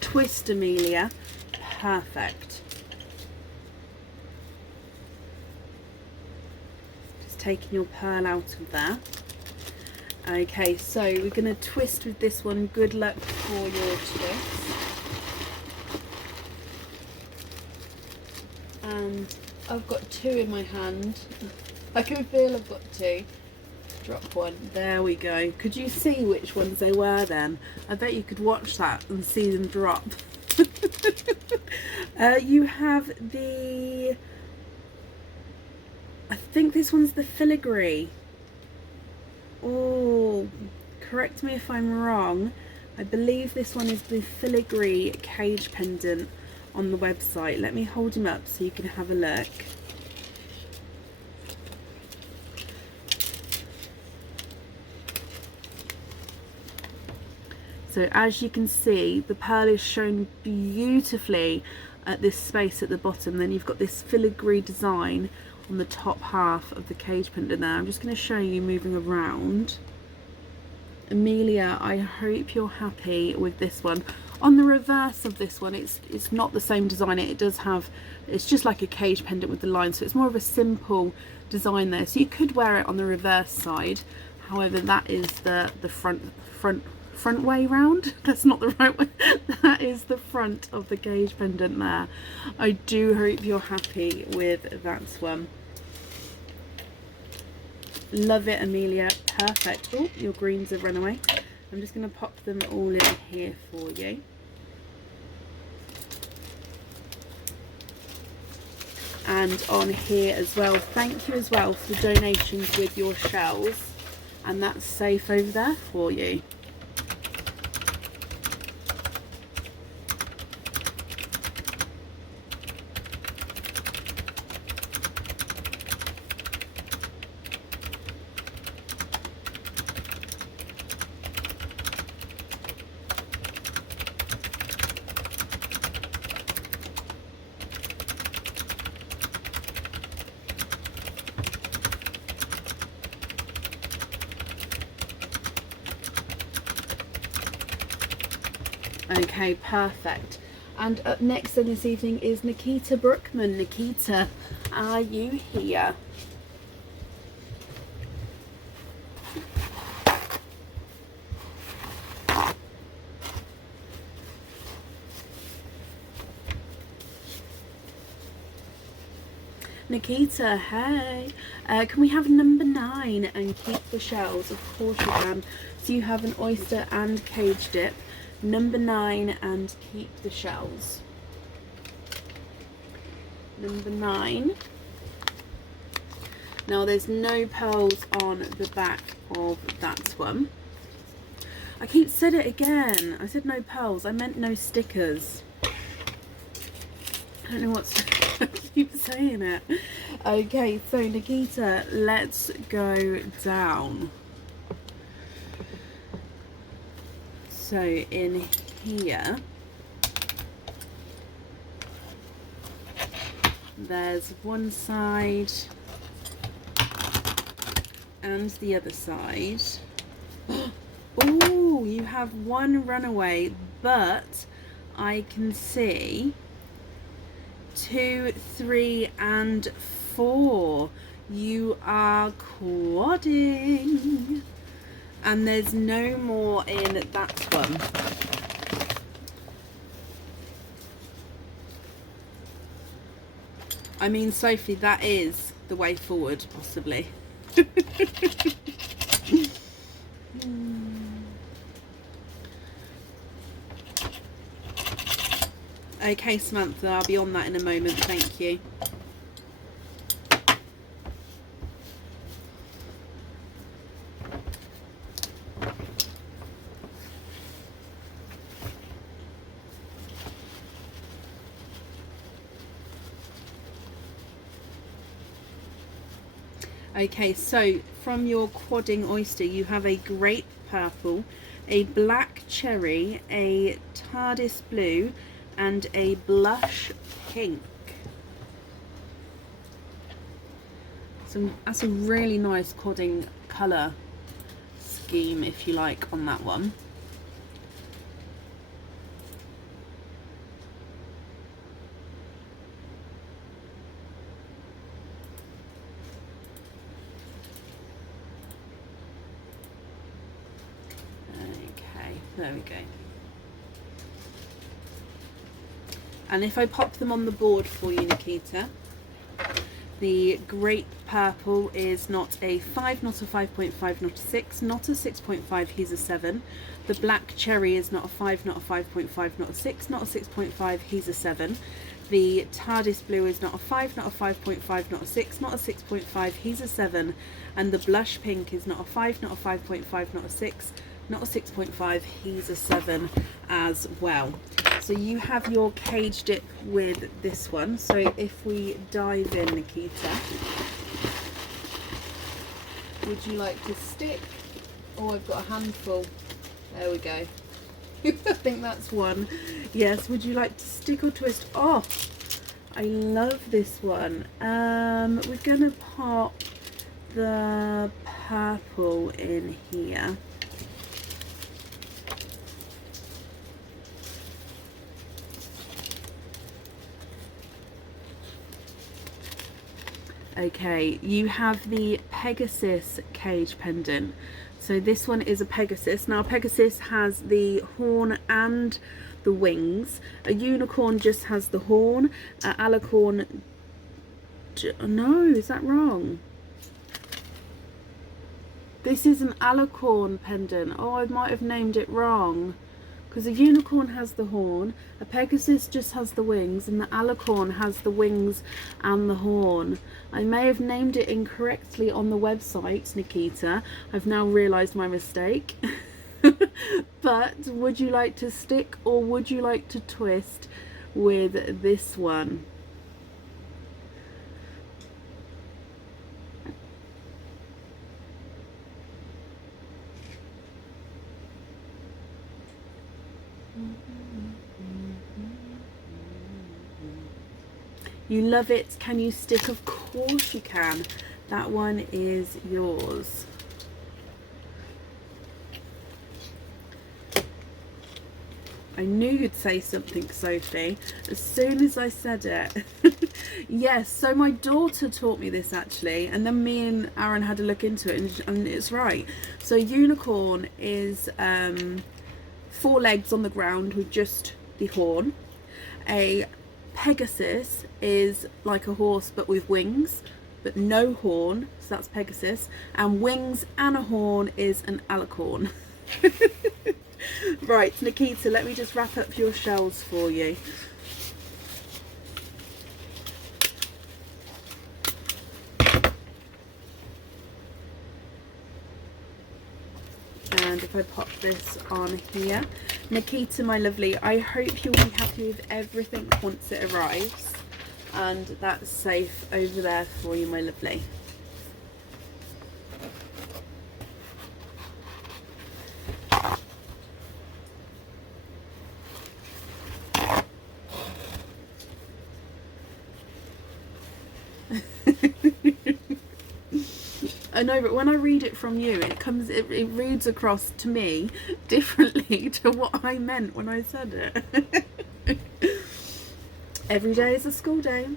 Twist, Amelia. Perfect. Just taking your pearl out of there. Okay, so we're going to twist with this one. Good luck for your twist. And I've got 2 in my hand. I can feel I've got 2. Drop one. There we go. Could you see which ones they were then? I bet you could watch that and see them drop. You have the... I think this one's the filigree. Oh, correct me if I'm wrong. I believe this one is the filigree cage pendant on the website. Let me hold him up so you can have a look. So as you can see, the pearl is shown beautifully at this space at the bottom. Then you've got this filigree design on the top half of the cage pendant there. I'm just going to show you moving around. Amelia, I hope you're happy with this one. On the reverse of this one, it's not the same design. It does have, it's just like a cage pendant with the lines, so it's more of a simple design there. So you could wear it on the reverse side. However, that is the front way round. That's not the right way. That is the front of the cage pendant there. I do hope you're happy with that one. Love it, Amelia. Perfect. Oh, your greens have run away. I'm just going to pop them all in here for you. And on here as well. Thank you as well for the donations with your shells. And that's safe over there for you. Okay, perfect. And up next then this evening is Nikita Brookman. Nikita, are you here? Nikita, hey. Can we have number 9 and keep the shells? Of course you can. So you have an oyster and cage dip. Number 9 and keep the shells. Number 9. Now there's no pearls on the back of that one. I keep said it again. I said no pearls. I meant no stickers. I don't know what's... I keep saying it. Okay, so Nikita, let's go down. So in here, there's one side and the other side. Oh, you have one runaway, but I can see 2, 3 and 4. You are quadding. And there's no more in that one. I mean, Sophie, that is the way forward, possibly. Okay, Samantha, I'll be on that in a moment. Thank you. Okay, so from your quadding oyster, you have a grape purple, a black cherry, a TARDIS blue, and a blush pink. So that's a really nice quadding colour scheme, if you like, on that one. There we go. And if I pop them on the board for you, Nikita, the grape purple is not a 5, not a 5.5, not a 6, not a 6.5, he's a 7. The black cherry is not a 5, not a 5.5, not a 6, not a 6.5, he's a 7. The TARDIS blue is not a 5, not a 5.5, not a 6, not a 6.5, he's a 7. And the blush pink is not a 5, not a 5.5, not a 6, not a 6.5, he's a 7 as well. So you have your cage dip with this one. So if we dive in, Nikita, would you like to stick? Oh, I've got a handful. There we go. I think that's one. Yes, would you like to stick or twist? Oh, I love this one. We're gonna pop the purple in here. Okay, you have the Pegasus cage pendant. So this one is a Pegasus. Now Pegasus has the horn and the wings. A unicorn just has the horn. Alicorn, no, is that wrong? This is an alicorn pendant. Oh, I might have named it wrong. Because a unicorn has the horn, a Pegasus just has the wings, and the alicorn has the wings and the horn. I may have named it incorrectly on the website, Nikita. I've now realised my mistake. But would you like to stick or would you like to twist with this one? You love it. Can you stick? Of course you can. That one is yours. I knew you'd say something, Sophie, as soon as I said it. Yes, so my daughter taught me this actually, and then me and Aaron had a look into it, and it's right. So unicorn is 4 legs on the ground with just the horn. A Pegasus is like a horse but with wings but no horn, so that's Pegasus, and wings and a horn is an alicorn. Right, Nikita, let me just wrap up your shells for you. And if I pop this on here, Nikita, my lovely, I hope you'll be happy with everything once it arrives, and that's safe over there for you, my lovely. I know, but when I read it from you, it reads across to me differently to what I meant when I said it. Every day is a school day.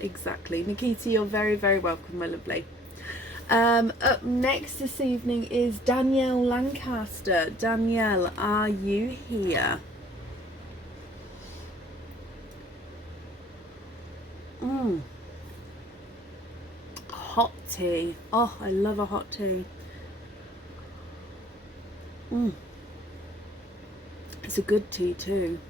Exactly. Nikita, you're very, very welcome, my lovely. Up next this evening is Danielle Lancaster. Danielle, are you here? Hot tea. Oh, I love a hot tea. It's a good tea too.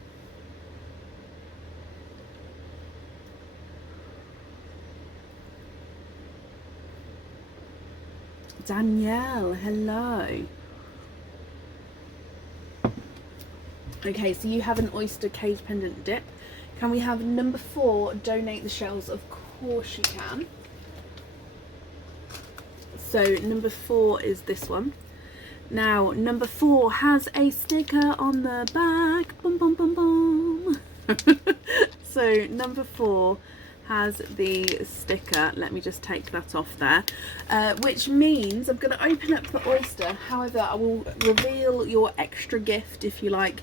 Danielle, hello. Okay, so you have an oyster cage pendant dip. Can we have number 4 donate the shells? Of course you can. So number 4 is this one. Now number 4 has a sticker on the back. Boom, boom, boom, boom. So number 4 has the sticker. Let me just take that off there, which means I'm going to open up the oyster. However, I will reveal your extra gift, if you like,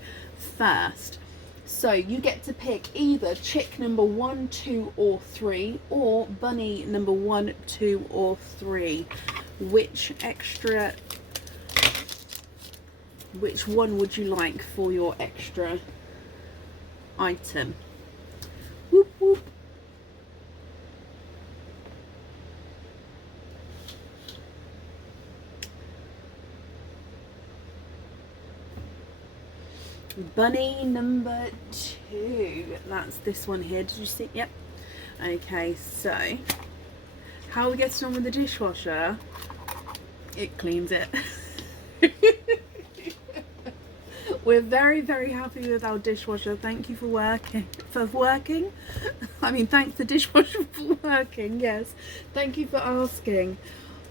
first. So you get to pick either chick number 1, 2 or 3, or bunny number 1, 2 or 3. Which one would you like for your extra item? Whoop, whoop. Bunny number 2. That's this one here. Did you see? Yep. Okay, so how are we getting on with the dishwasher? It cleans it. We're very, very happy with our dishwasher. Thank you for working. I mean, thanks the dishwasher for working. Yes. Thank you for asking.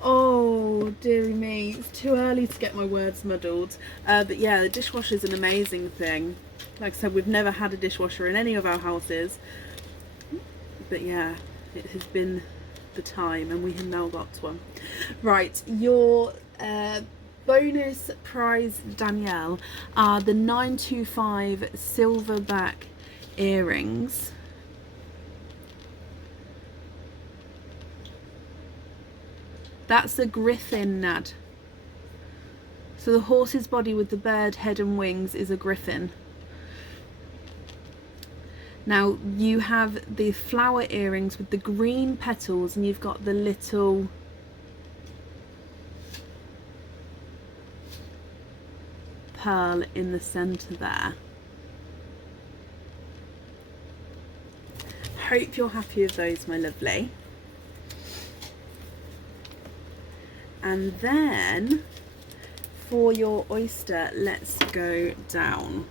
Oh, dearie me. It's too early to get my words muddled. But yeah, the dishwasher is an amazing thing. Like I said, we've never had a dishwasher in any of our houses. But yeah, it has been the time and we have now got one. Right, your bonus prize, Danielle, are the 925 silverback earrings. That's a griffin, Nad. So the horse's body with the bird head and wings is a griffin. Now you have the flower earrings with the green petals, and you've got the little pearl in the centre there. Hope you're happy with those, my lovely. And then for your oyster, let's go down.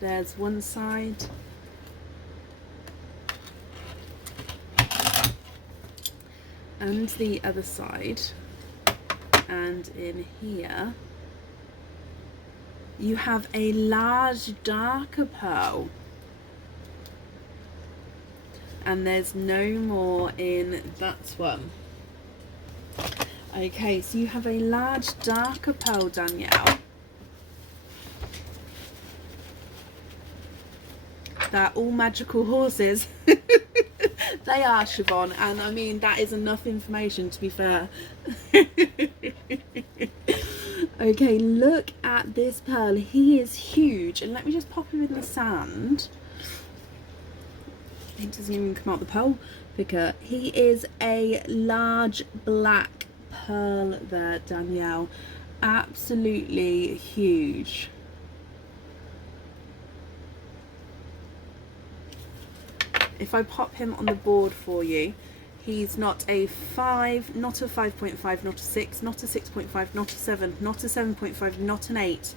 There's one side. And the other side. And in here you have a large darker pearl, and there's no more in that one. Okay, so you have a large darker pearl, Danielle. They're all magical horses. They are, Siobhan, and I mean that is enough information, to be fair. Okay, look at this pearl. He is huge, and let me just pop him in the sand. It doesn't even come out the pearl picker. He is a large black pearl there, Danielle. Absolutely huge. If I pop him on the board for you, he's not a 5, not a 5.5, not a 6, not a 6.5, not a 7, not a 7.5, not an 8.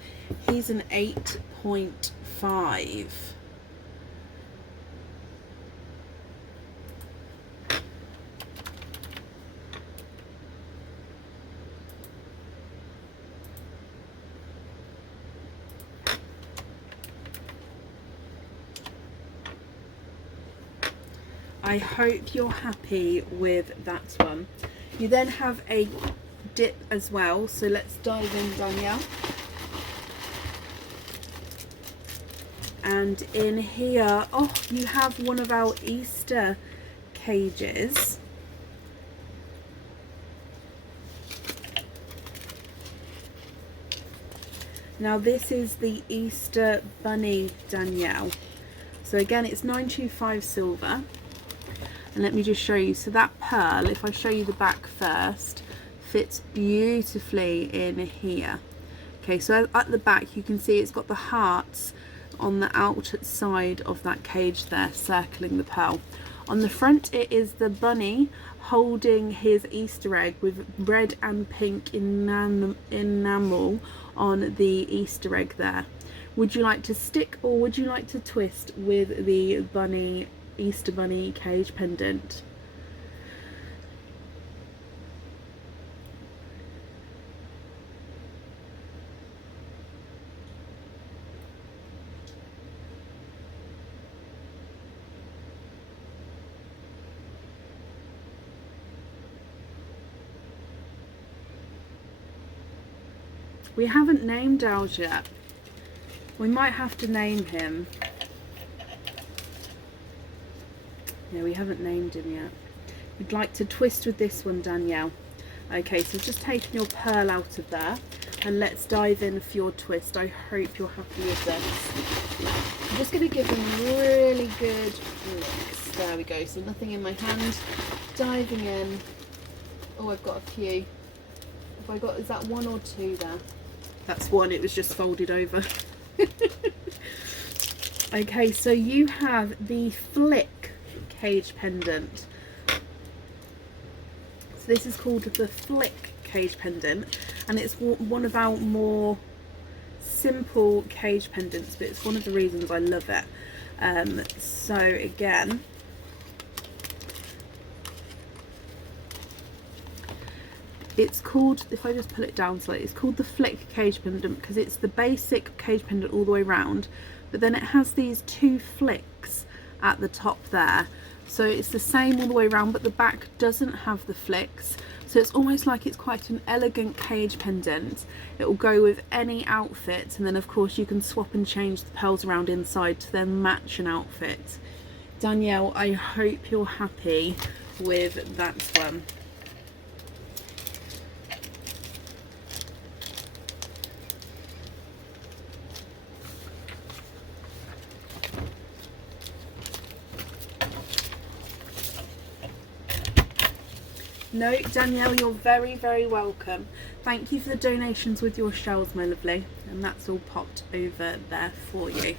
He's an 8.5. I hope you're happy with that one. You then have a dip as well, so let's dive in, Danielle. And in here, oh, you have one of our Easter cages. Now this is the Easter bunny, Danielle. So again, it's 925 silver. And let me just show you. So that pearl, if I show you the back first, fits beautifully in here. Okay, so at the back you can see it's got the hearts on the outside of that cage there, circling the pearl. On the front it is the bunny holding his Easter egg with red and pink enamel on the Easter egg there. Would you like to stick or would you like to twist with the bunny, Easter bunny cage pendant? We haven't named ours yet. We might have to name him. Yeah, we haven't named him yet. We'd like to twist with this one, Danielle. Okay, so just taking your pearl out of there and let's dive in for your twist. I hope you're happy with this. I'm just going to give them really good licks. There we go. So nothing in my hand. Diving in. Oh, I've got a few. Have I got, is that one or two there? That's one, it was just folded over. Okay, so you have the Flick cage pendant. So this is called the Flick cage pendant, and it's one of our more simple cage pendants, but it's one of the reasons I love it. So again, it's called, if I just pull it down slightly, it's called the Flick cage pendant because it's the basic cage pendant all the way around, but then it has these two flicks at the top there. So it's the same all the way around, but the back doesn't have the flicks. So it's almost like it's quite an elegant cage pendant. It will go with any outfit, and then of course you can swap and change the pearls around inside to then match an outfit. Danielle, I hope you're happy with that one. No, Danielle, you're very, very welcome. Thank you for the donations with your shells, my lovely. And that's all popped over there for you.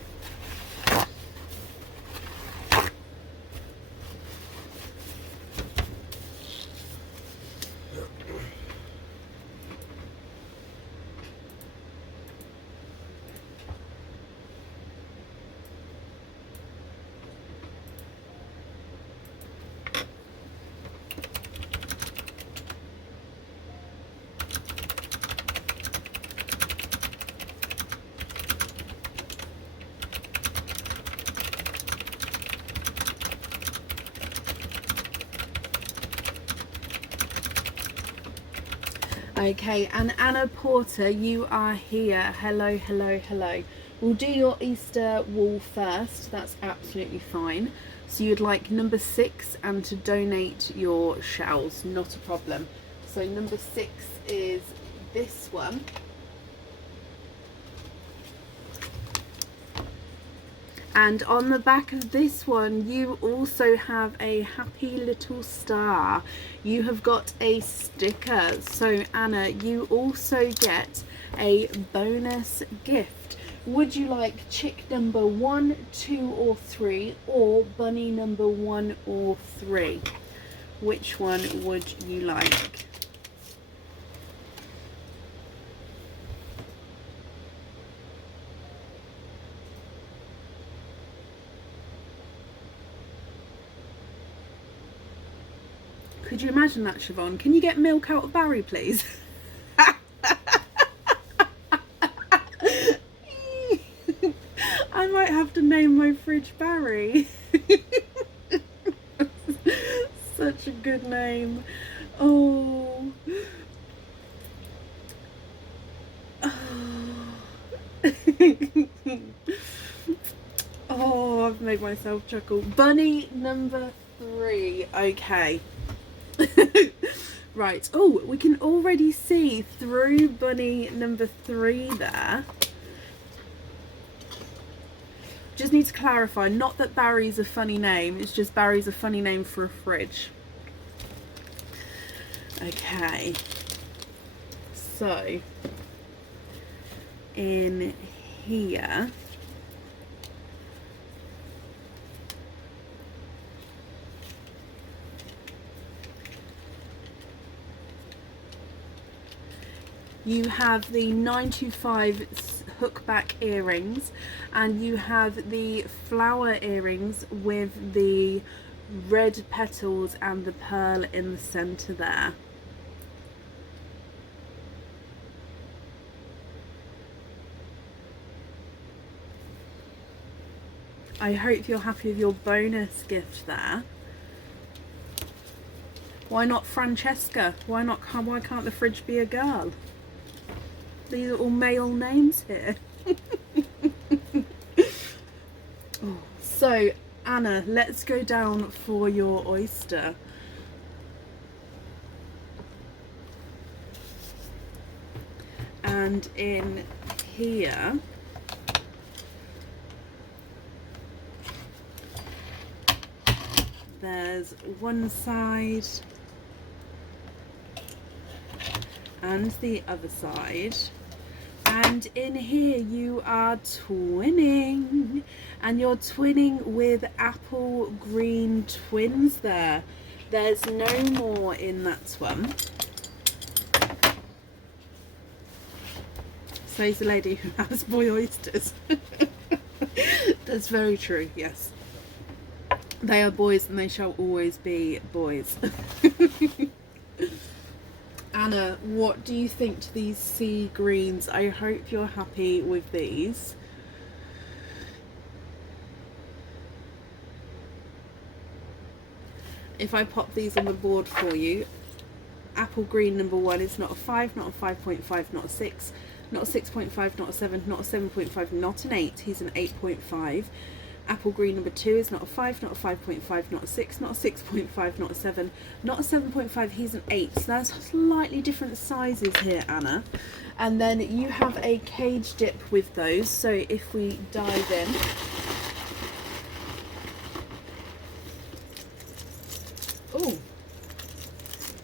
Okay, and Anna Porter, you are here. Hello, hello, hello. We'll do your Easter wall first. That's absolutely fine. So you'd like number 6 and to donate your shells, not a problem. So number 6 is this one. And on the back of this one, you also have a happy little star. You have got a sticker. So Anna, you also get a bonus gift. Would you like chick number 1, 2 or 3, or bunny number 1 or 3? Which one would you like? Could you imagine that, Siobhan? Can you get milk out of Barry, please? I might have to name my fridge Barry. Such a good name. Oh. Oh, I've made myself chuckle. Bunny number 3. Okay. Right, oh, we can already see through bunny number 3 there. Just need to clarify, not that Barry's a funny name, it's just Barry's a funny name for a fridge. Okay, so in here You have the 925 hookback earrings, and you have the flower earrings with the red petals and the pearl in the center there. I hope you're happy with your bonus gift there. Why not Francesca? Why can't the fridge be a girl? These are all male names here. Oh, so Anna, let's go down for your oyster. And in here there's one side and the other side, and in here you are twinning, and you're twinning with apple green twins there. There's no more in that one. Says the lady who has boy oysters. That's very true, yes. They are boys and they shall always be boys. Anna, what do you think to these sea greens? I hope you're happy with these. If I pop these on the board for you, apple green number 1 is not a 5, not a 5.5, not a 6, not a 6.5, not a 7, not a 7.5, not an 8. He's an 8.5. Apple green number 2 is not a 5, not a 5.5, not a 6, not a 6.5, not a 7, not a 7.5, he's an 8. So that's slightly different sizes here, Anna. And then you have a cage dip with those, so if we dive in. Oh,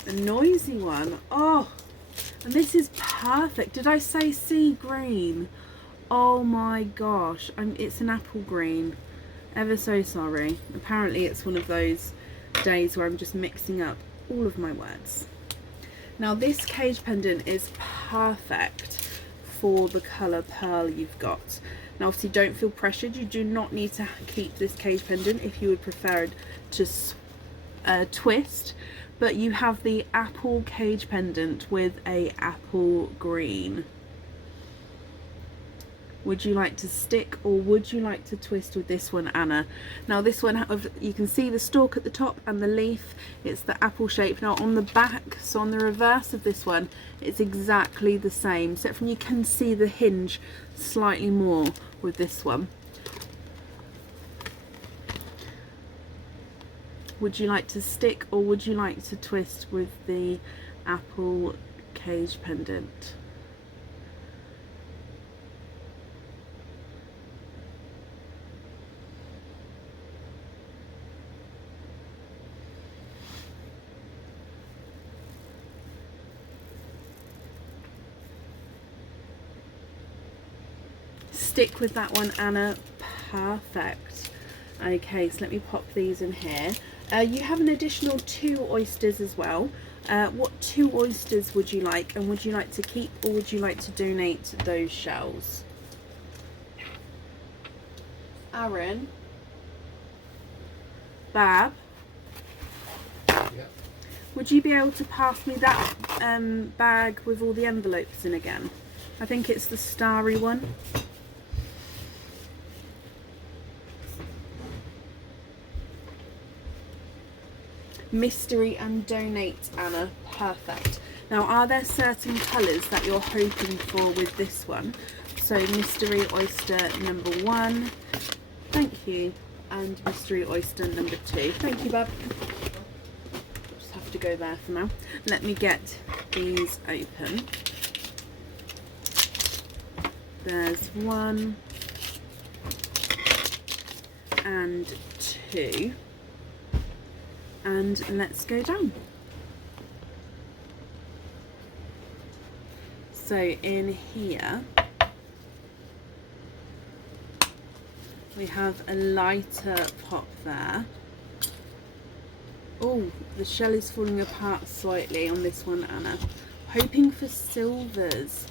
a noisy one. Oh, and this is perfect. Did I say sea green? Oh my gosh, it's an apple green. Ever so sorry. Apparently it's one of those days where I'm just mixing up all of my words. Now this cage pendant is perfect for the colour pearl you've got. Now obviously don't feel pressured. You do not need to keep this cage pendant if you would prefer it to twist. But you have the apple cage pendant with a apple green. Would you like to stick or would you like to twist with this one, Anna? Now this one, you can see the stalk at the top and the leaf. It's the apple shape. Now on the back, so on the reverse of this one, it's exactly the same, except from you can see the hinge slightly more with this one. Would you like to stick or would you like to twist with the apple cage pendant? Stick with that one, Anna. Perfect. Okay, so let me pop these in here. You have an additional 2 oysters as well. What 2 oysters would you like, and would you like to keep or would you like to donate those shells? Aaron? Bab? Yep. Would you be able to pass me that bag with all the envelopes in again? I think it's the starry one. Mystery and donate, Anna. Perfect. Now, are there certain colours that you're hoping for with this one? So mystery oyster number 1, thank you, and mystery oyster number 2, thank you, Bab. Just have to go there for now. Let me get these open. There's 1 and 2. And let's go down. So in here we have a lighter pop there. Oh, the shell is falling apart slightly on this one, Anna. Hoping for silvers.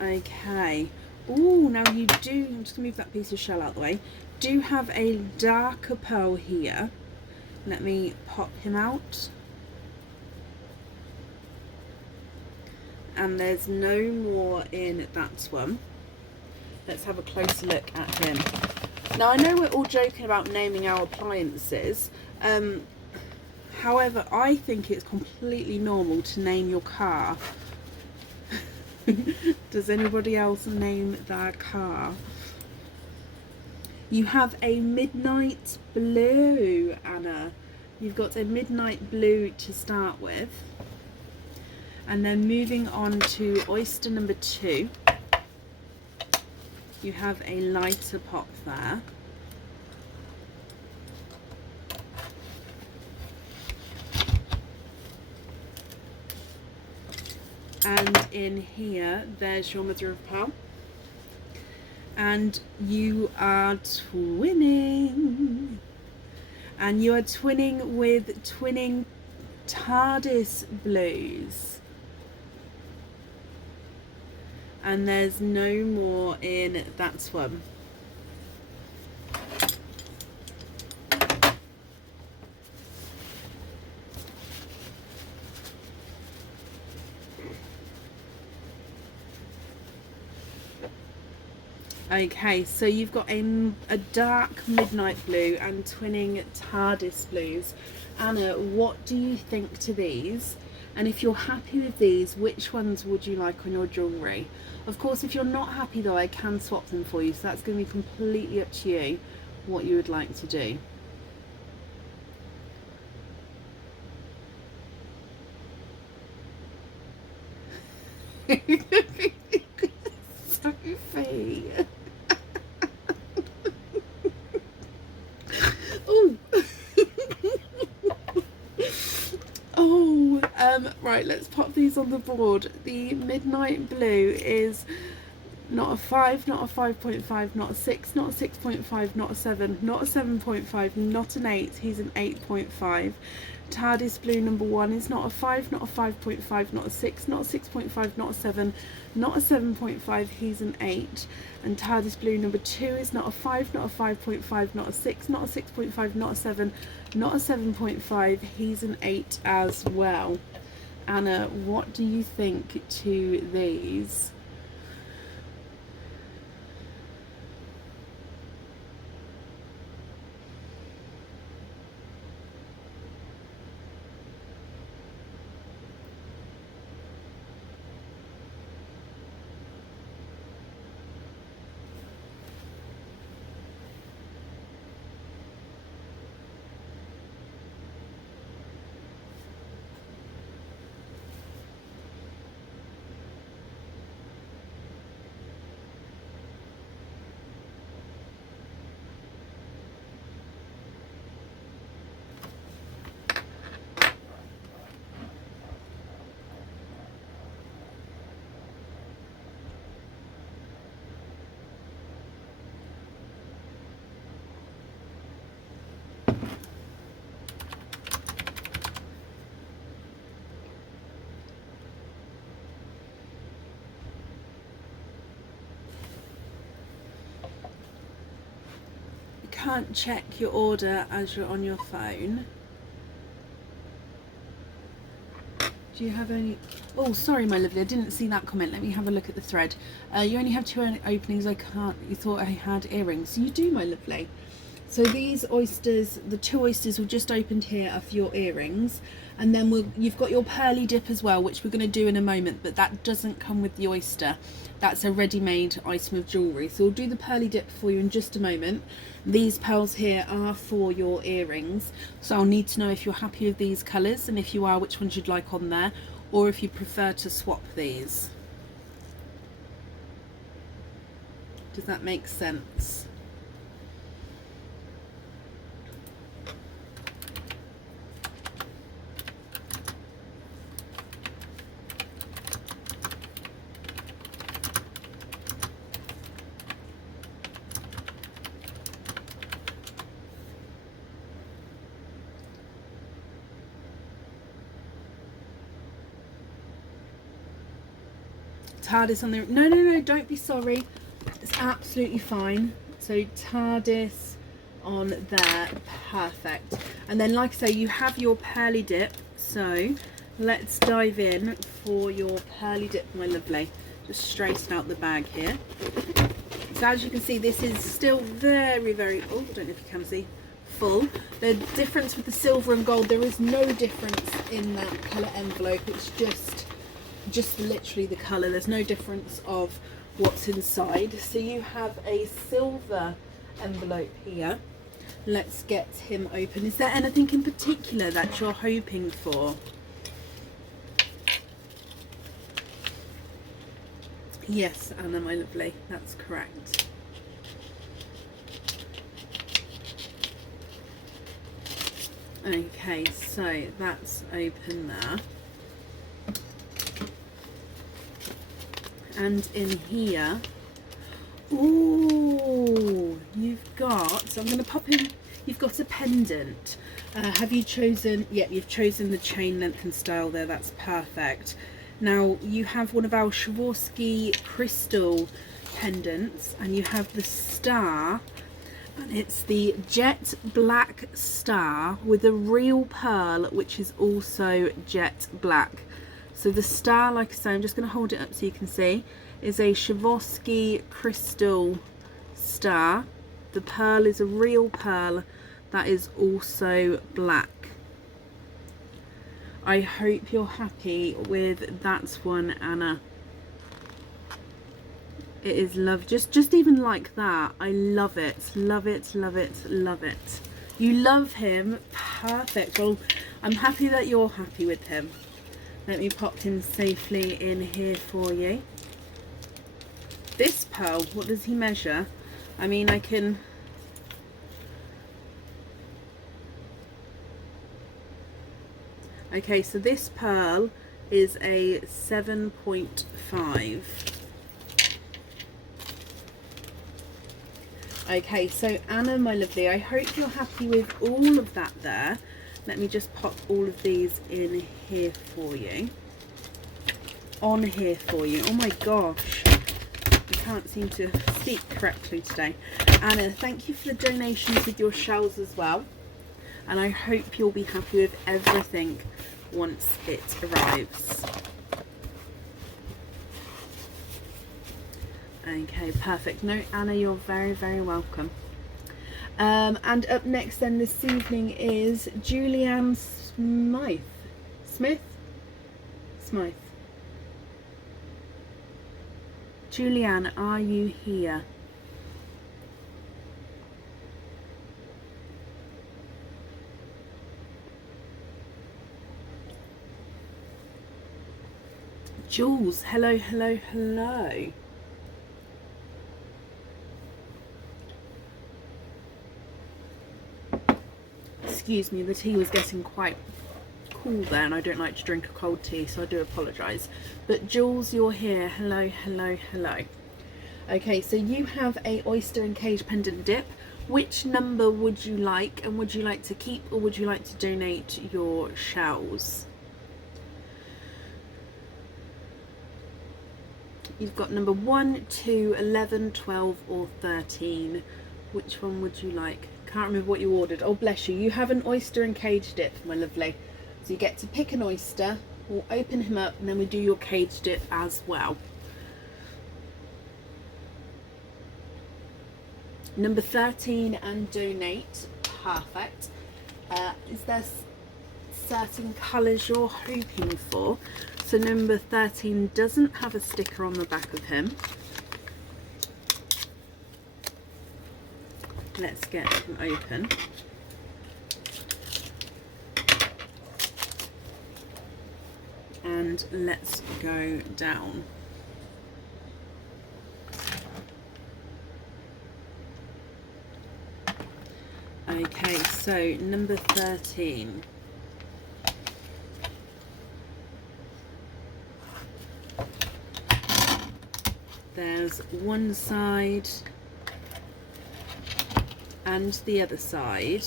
Okay. Oh, now you do, I'm just going to move that piece of shell out the way, do have a darker pearl here. Let me pop him out. And there's no more in that one. Let's have a closer look at him. Now, I know we're all joking about naming our appliances. However, I think it's completely normal to name your car. Does anybody else name their car? You have a midnight blue, Anna. You've got a midnight blue to start with. And then moving on to oyster number 2. You have a lighter pop there. And in here, there's your mother of pearl. And you are twinning. And you are twinning with twinning TARDIS blues. And there's no more in that one. Okay, so you've got a dark midnight blue and twinning TARDIS blues. Anna, what do you think to these? And if you're happy with these, which ones would you like on your jewellery? Of course, if you're not happy though, I can swap them for you, so that's going to be completely up to you what you would like to do. Sophie. Oh. Oh, right, let's pop these on the board. The midnight blue is not a 5, not a 5.5, not a 6, not a 6.5, not a 7, not a 7.5, not an 8, he's an 8.5. TARDIS blue number 1 is not a 5, not a 5.5, not a 6, not a 6.5, not a 7, not a 7.5, he's an 8. And TARDIS blue number 2 is not a 5, not a 5.5, not a 6, not a 6.5, not a 7, not a 7.5, he's an 8 as well. Anna, what do you think to these? Can't check your order as you're on your phone. Do you have any? Oh, sorry, my lovely, I didn't see that comment. Let me have a look at the thread. You only have 2 openings. I can't. You thought I had earrings. You do, my lovely. So these oysters, the 2 oysters we've just opened here, are for your earrings, and then you've got your pearly dip as well, which we're going to do in a moment, but that doesn't come with the oyster. That's a ready-made item of jewellery. So we'll do the pearly dip for you in just a moment. These pearls here are for your earrings, so I'll need to know if you're happy with these colours, and if you are, which ones you'd like on there, or if you prefer to swap these. Does that make sense? TARDIS on the... No, don't be sorry. It's absolutely fine. So TARDIS on there, perfect. And then, like I say, you have your pearly dip. So let's dive in for your pearly dip, my lovely. Just straighten out the bag here. So as you can see, this is still very, very... Oh, I don't know if you can see. Full. The difference with the silver and gold, there is no difference in that colour envelope. It's just literally the colour. There's no difference of what's inside. So you have a silver envelope here. Let's get him open. Is there anything in particular that you're hoping for? Yes, Anna, my lovely, that's correct. Okay, so that's open there. And in here, ooh, you've got, so I'm going to pop in, you've got a pendant. Have you chosen, yeah, you've chosen the chain length and style there, that's perfect. Now you have one of our Swarovski crystal pendants, and you have the star, and it's the jet black star with a real pearl which is also jet black. So the star, like I say, I'm just going to hold it up so you can see, is a Swarovski crystal star. The pearl is a real pearl that is also black. I hope you're happy with that one, Anna. It is love, just even like that. I love it, love it, love it, love it. You love him, perfect. Well, I'm happy that you're happy with him. Let me pop him safely in here for you. This pearl, what does he measure? I mean, I can... Okay, so this pearl is a 7.5. Okay, so Anna, my lovely, I hope you're happy with all of that there. Let me just pop all of these in here for you. On here for you. Oh my gosh. I can't seem to speak correctly today. Anna, thank you for the donations with your shells as well. And I hope you'll be happy with everything once it arrives. Okay, perfect. No, Anna, you're very, very welcome. And up next then this evening is Julianne Smith? Julianne, are you here? Jules, hello, hello, hello. Excuse me, the tea was getting quite cool there, and I don't like to drink a cold tea, so I do apologise. But Jules, you're here. Hello, hello, hello. Okay, so you have a oyster and cage pendant dip. Which number would you like, and would you like to keep or would you like to donate your shells? You've got number 1, 2, 11, 12 or 13. Which one would you like? Can't remember what you ordered. Oh, bless you. You have an oyster and cage dip, my lovely. So you get to pick an oyster, we'll open him up, and then we do your cage dip as well. Number 13 and donate. Perfect. Is there certain colours you're hoping for? So number 13 doesn't have a sticker on the back of him. Let's get him open. And let's go down. Okay, so number 13. There's one side and the other side,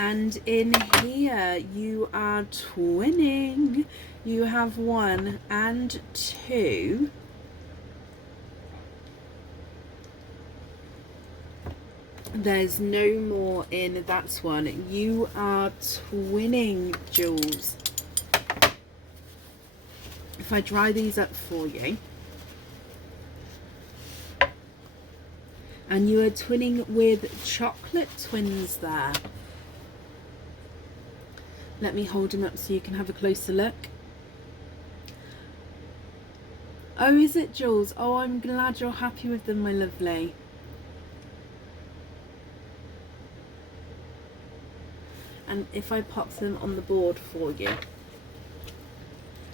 And in here you are twinning. You have 1 and 2. There's no more in that one. You are twinning, Jules. If I dry these up for you. And you are twinning with chocolate twins there. Let me hold them up so you can have a closer look. Oh, is it, Jules? Oh, I'm glad you're happy with them, my lovely. And if I pop them on the board for you.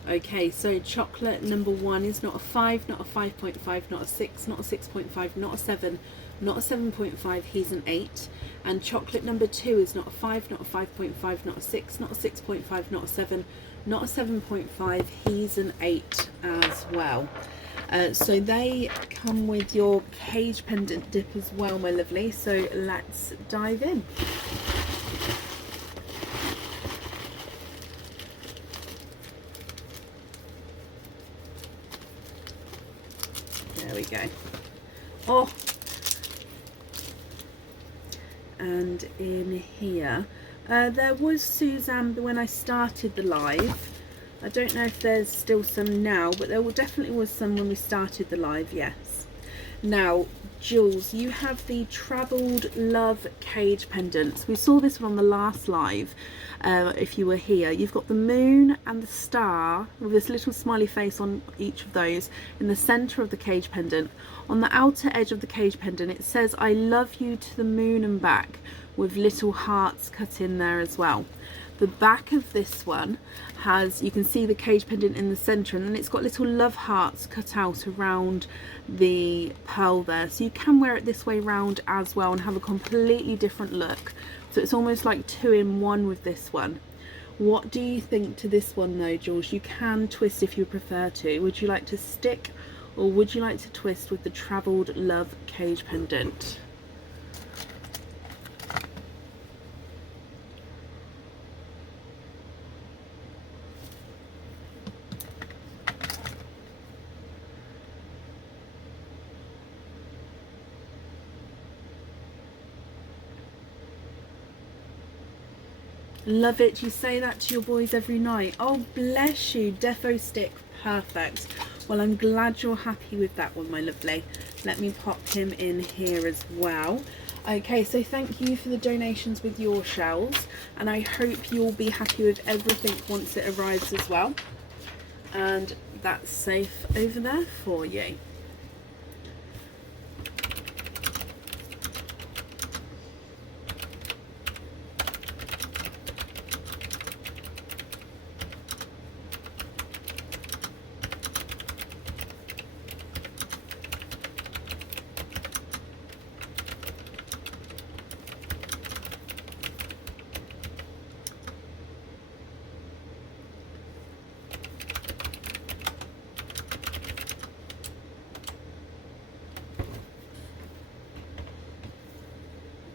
Okay, so chocolate number 1 is not a 5, not a 5.5, not a 6, not a 6.5, not a 7, not a 7.5, he's an 8. And chocolate number 2 is not a 5, not a 5.5, not a 6, not a 6.5, not a 7, not a 7.5, he's an 8 as well. So they come with your cage pendant dip as well, my lovely. So let's dive in. There we go. Oh, and in here there was Suzanne when I started the live. I don't know if there's still some now, but there definitely was some when we started the live, yes. Now, Jules, you have the Travelled Love cage pendants. We saw this one on the last live, if you were here. You've got the moon and the star with this little smiley face on each of those in the centre of the cage pendant. On the outer edge of the cage pendant it says I love you to the moon and back, with little hearts cut in there as well. The back of this one has, you can see the cage pendant in the centre, and then it's got little love hearts cut out around the pearl there, so you can wear it this way round as well and have a completely different look. So it's almost like 2 in 1 with this one. What do you think to this one though, Jules? You can twist if you prefer to. Would you like to stick or would you like to twist with the Travelled Love cage pendant? Love it. You say that to your boys every night. Oh, bless you. Defo stick. Perfect. Well, I'm glad you're happy with that one, my lovely. Let me pop him in here as well. Okay, so thank you for the donations with your shells, and I hope you'll be happy with everything once it arrives as well. And that's safe over there for you.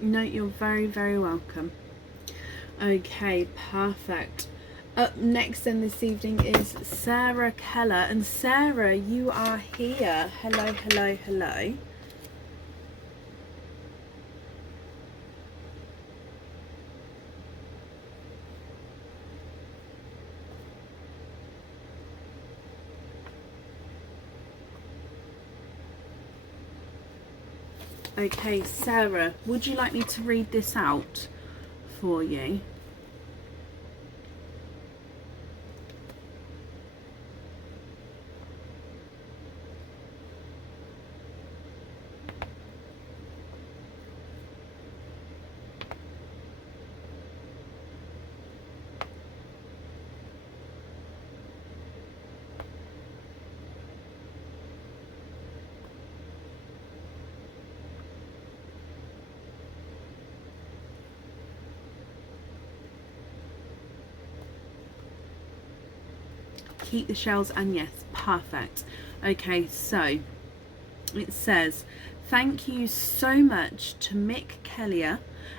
No, you're very, very welcome. Okay, perfect. Up next then this evening is Sarah Keller. And Sarah, you are here. Hello, hello, hello. Okay, Sarah, would you like me to read this out for you? Keep the shells, and yes, perfect. Okay, so it says, Thank you so much to Mick Kellier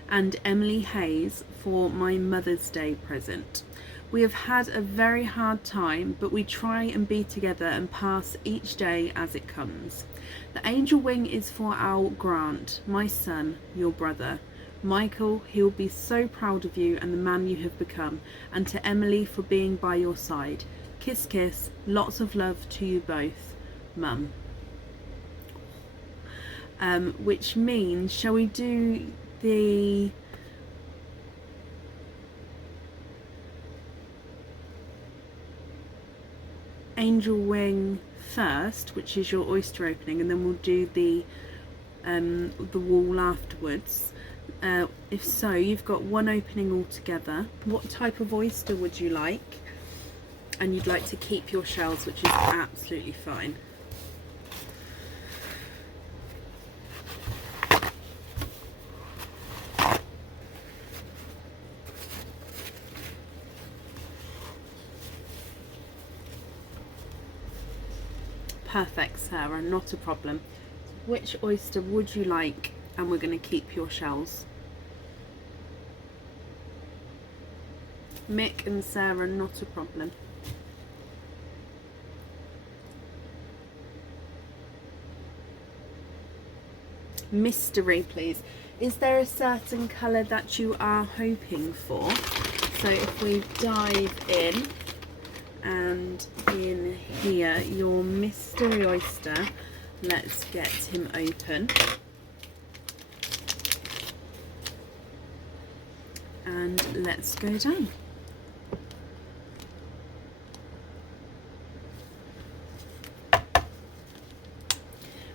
and Emily Hayes for my Mother's Day present. We have had a very hard time, but we try and be together and pass each day as it comes. The angel wing is for our Grant, my son, your brother. Michael, he will be so proud of you and the man you have become, and to Emily for being by your side. Kiss, kiss, lots of love to you both, Mum. Which means, shall we do the angel wing first, which is your oyster opening, and then we'll do the wall afterwards? If so, you've got one opening altogether. What type of oyster would you like? And you'd like to keep your shells, which is absolutely fine. Perfect, Sarah, not a problem. Which oyster would you like? And we're going to keep your shells. Mick and Sarah, not a problem. Mystery, please. Is there a certain colour that you are hoping for? So if we dive in, and in here, your mystery oyster, let's get him open. And let's go down.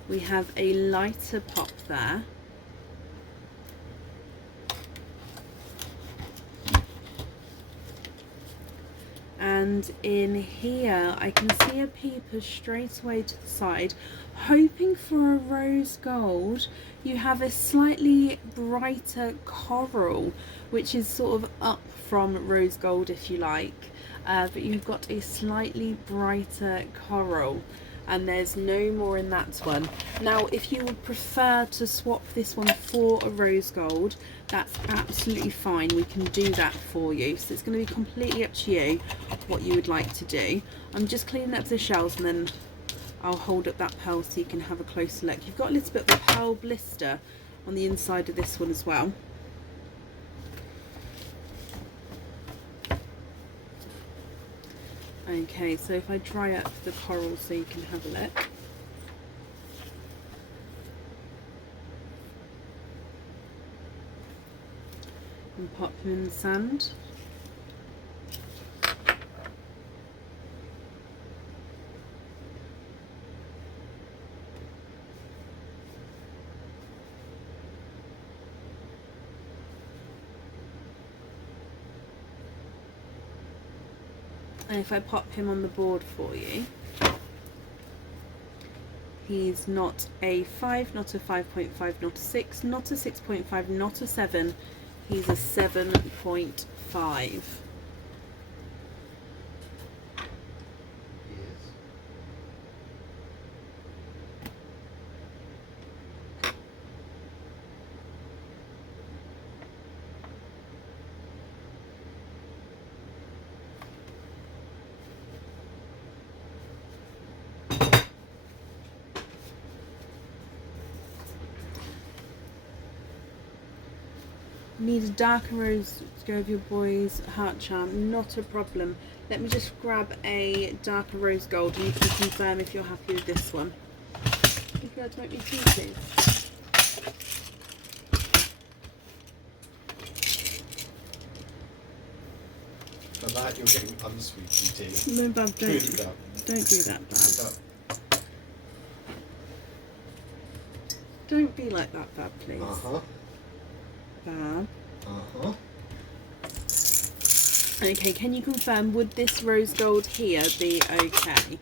We have a lighter pop there. And in here I can see a peeper straight away to the side, hoping for a rose gold. You have a slightly brighter coral, which is sort of up from rose gold if you like, but you've got a slightly brighter coral, and there's no more in that one. Now if you would prefer to swap this one for a rose gold, that's absolutely fine, we can do that for you. So it's going to be completely up to you what you would like to do. I'm just cleaning up the shells and then I'll hold up that pearl so you can have a closer look. You've got a little bit of a pearl blister on the inside of this one as well. Okay, so if I dry up the coral so you can have a look. And pop them in the sand. And if I pop him on the board for you, he's not a 5, not a 5.5, not a 6, not a 6.5, not a 7. He's a 7.5. Need a darker rose to go with your boy's heart charm, not a problem. Let me just grab a darker rose gold and you can confirm if you're happy with this one. If you'd like to make me tea, please. For that you're getting unsweet tea. No, Bab, don't do that, Bab. Don't be like that, Bab, please. Uh-huh. Bab. Uh-huh. Okay, can you confirm, would this rose gold here be okay?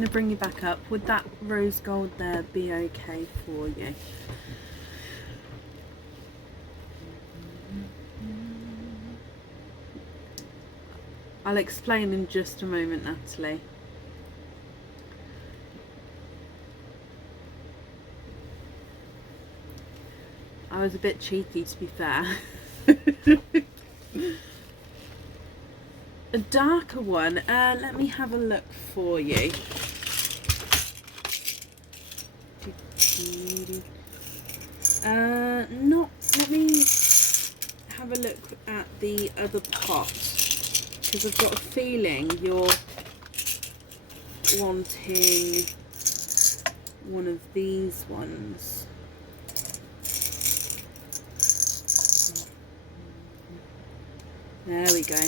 going to bring you back up. Would that rose gold there be okay for you? I'll explain in just a moment, Natalie. I was a bit cheeky, to be fair. A darker one, let me have a look for you. Let me have a look at the other pot, because I've got a feeling you're wanting one of these ones. There we go.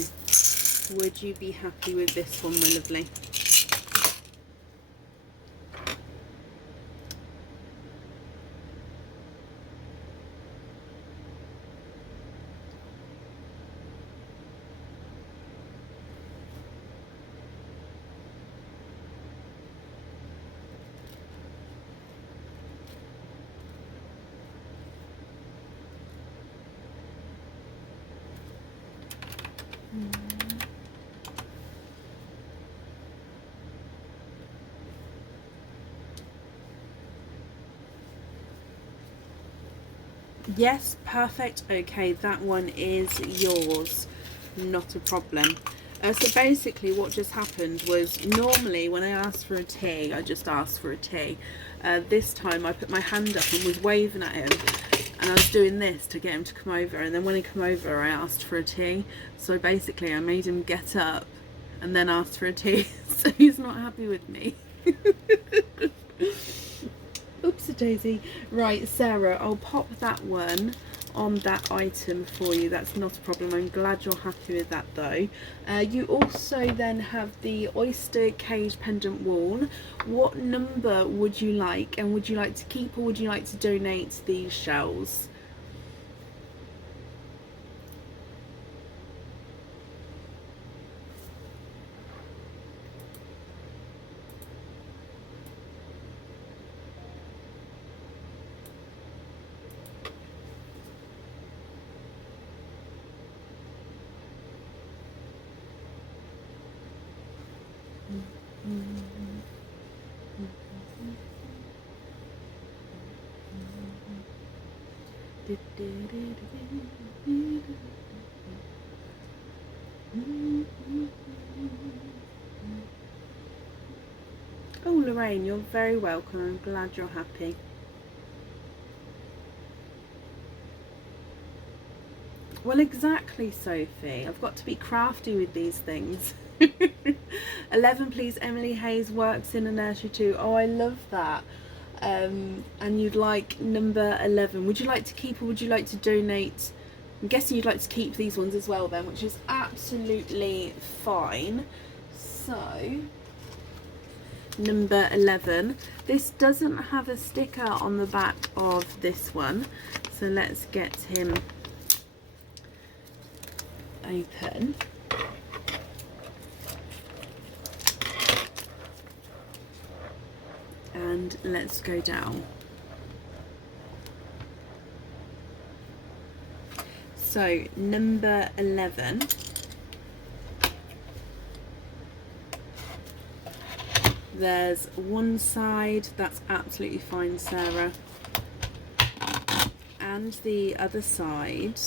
Would you be happy with this one, my lovely? Yes, perfect. Okay, that one is yours. Not a problem. So basically what just happened was, normally when I ask for a tea, I just ask for a tea. This time I put my hand up and was waving at him, and I was doing this to get him to come over, and then when he came over I asked for a tea. So basically I made him get up and then asked for a tea. So he's not happy with me. Oopsie daisy. Right, Sarah, I'll pop that one on that item for you. That's not a problem. I'm glad you're happy with that though. You also then have the oyster cage pendant wall. What number would you like, and would you like to keep or would you like to donate these shells? Oh, Lorraine, you're very welcome. I'm glad you're happy. Well, exactly, Sophie. I've got to be crafty with these things. 11, please. Emily Hayes works in a nursery too. Oh, I love that. And you'd like number 11. Would you like to keep or would you like to donate? I'm guessing you'd like to keep these ones as well then, which is absolutely fine. So, number 11. This doesn't have a sticker on the back of this one. So let's get him open. And let's go down. So number 11. There's one side, that's absolutely fine, Sarah. And the other side.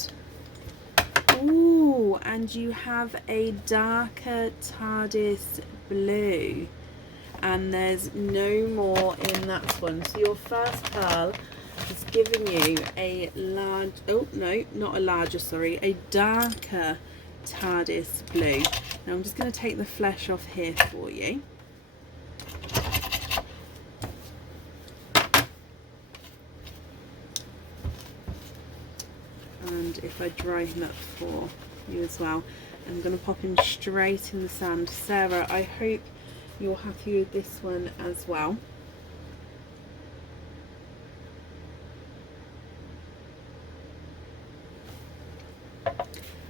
Ooh, and you have a darker TARDIS blue. And there's no more in that one. So your first pearl is giving you a large, oh no, not a larger, sorry, a darker TARDIS blue. Now I'm just going to take the flesh off here for you. And if I dry him up for you as well, I'm going to pop him straight in the sand. Sarah, I hope you're happy with this one as well.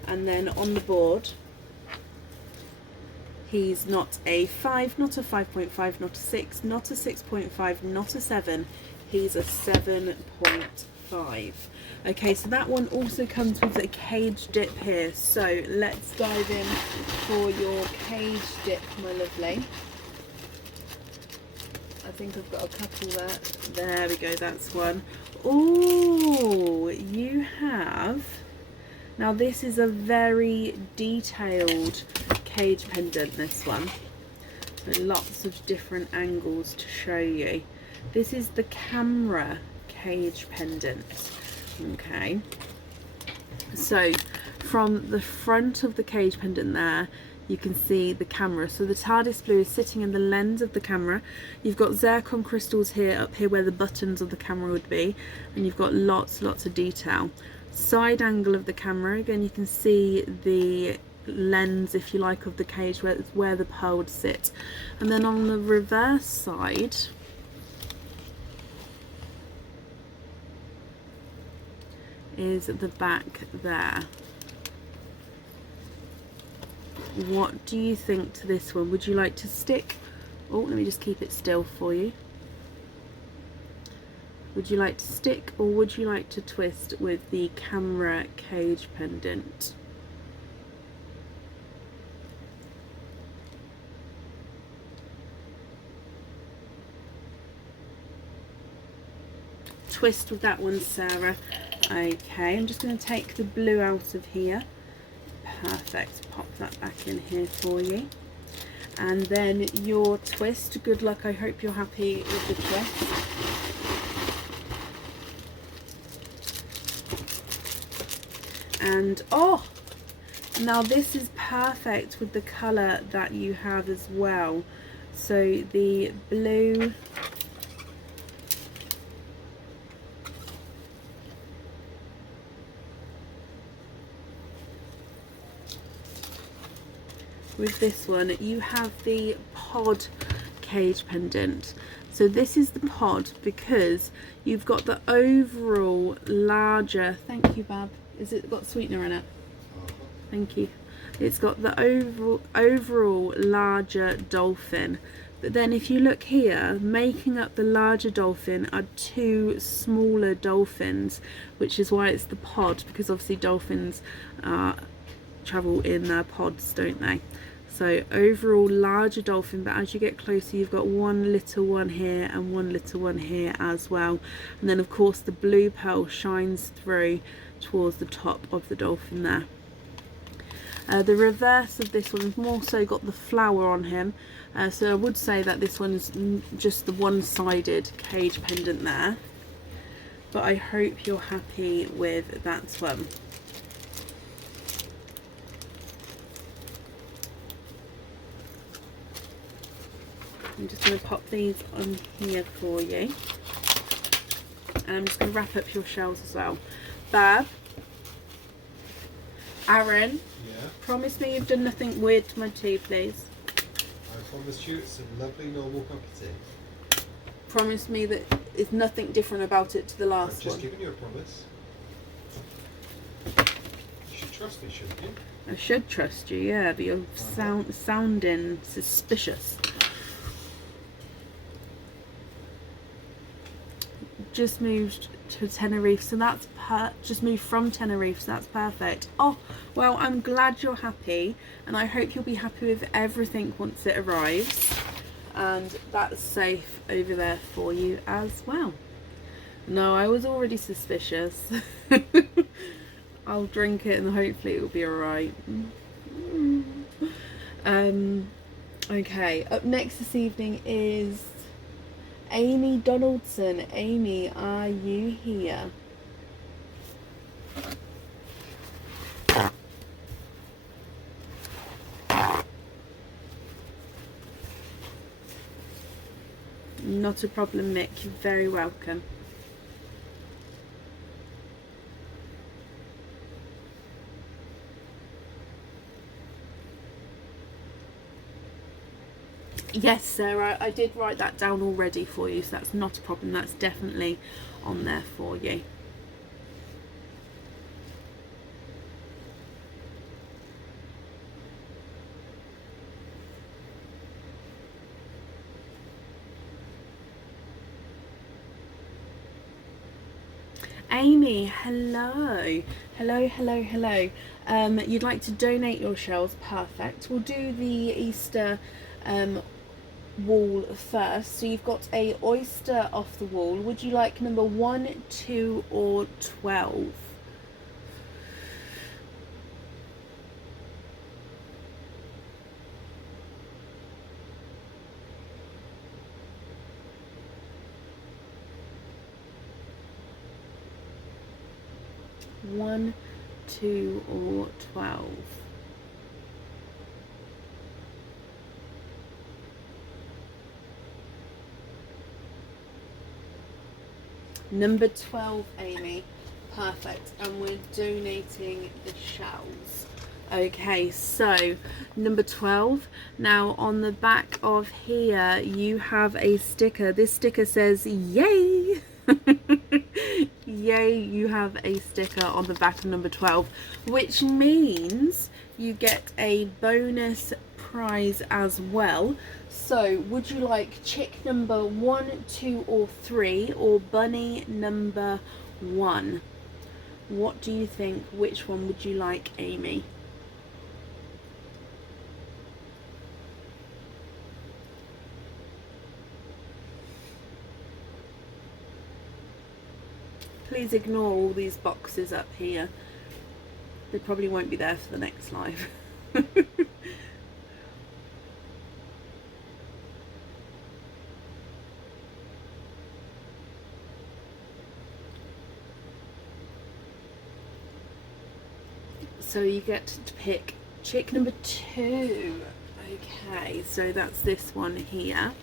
And then on the board He's not a 5, not a 5.5, not a 6, not a 6.5, not a 7. He's a 7.5. Okay, so that one also comes with a cage dip here. So let's dive in for your cage dip, my lovely. I think I've got a couple there. There we go, that's one. Oh, you have... Now this is a very detailed cage pendant, this one. So lots of different angles to show you. This is the camera cage pendant. Okay. So from the front of the cage pendant there, you can see the camera. So the TARDIS blue is sitting in the lens of the camera. You've got zircon crystals here, up here where the buttons of the camera would be, and you've got lots of detail. Side angle of the camera, again you can see the lens, if you like, of the cage where the pearl would sit. And then on the reverse side is the back there. What do you think to this one? Would you like to stick? Oh, let me just keep it still for you. Would you like to stick, or would you like to twist with the camera cage pendant? Twist with that one, Sarah. Okay, I'm just going to take the blue out of here. Perfect. Pop that back in here for you. And then your twist. Good luck. I hope you're happy with the twist. And oh, now this is perfect with the colour that you have as well. So the blue, with this one you have the pod cage pendant. So this is the pod because you've got the overall larger, thank you Bab, is it got sweetener in it? Thank you. It's got the overall larger dolphin, but then if you look here, making up the larger dolphin are two smaller dolphins, which is why it's the pod, because obviously dolphins travel in their pods, don't they? So overall larger dolphin, but as you get closer you've got one little one here and one little one here as well. And then of course the blue pearl shines through towards the top of the dolphin there. The reverse of this one's more so got the flower on him, so I would say that this one's just the one-sided cage pendant there, but I hope you're happy with that one. I'm just going to pop these on here for you, and I'm just going to wrap up your shells as well. Bab, Aaron, Yeah? promise me you've done nothing weird to my tea, please. I promise you it's a lovely normal cup of tea. Promise me that there's nothing different about it to the I've last just one. given you a promise. You should trust me, shouldn't you? I should trust you, yeah, but you're sounding suspicious. Just moved to Tenerife, so that's just moved from Tenerife, so that's perfect. Oh, well, I'm glad you're happy, and I hope you'll be happy with everything once it arrives, and that's safe over there for you as well. No, I was already suspicious. I'll drink it and hopefully it'll be alright. Okay, up next this evening is Amy Donaldson. Amy, are you here? Not a problem, Mick. You're very welcome. Yes, Sarah, I did write that down already for you, so that's not a problem. That's definitely on there for you. Amy, hello. Hello, hello, hello. You'd like to donate your shells? Perfect. We'll do the Easter wall first. So you've got a oyster off the wall. Would you like number 1, 2 or 12? One, 2 or 12? Number 12, Amy. Perfect. And we're donating the shells. Okay, so number 12. Now on the back of here you have a sticker. This sticker says yay. Yay, you have a sticker on the back of number 12, which means you get a bonus prize as well. So would you like chick number 1, 2 or 3 or bunny number 1? What do you think? Which one would you like, Amy? Please ignore all these boxes up here. They probably won't be there for the next live. So you get to pick chick number 2. Okay, so that's this one here.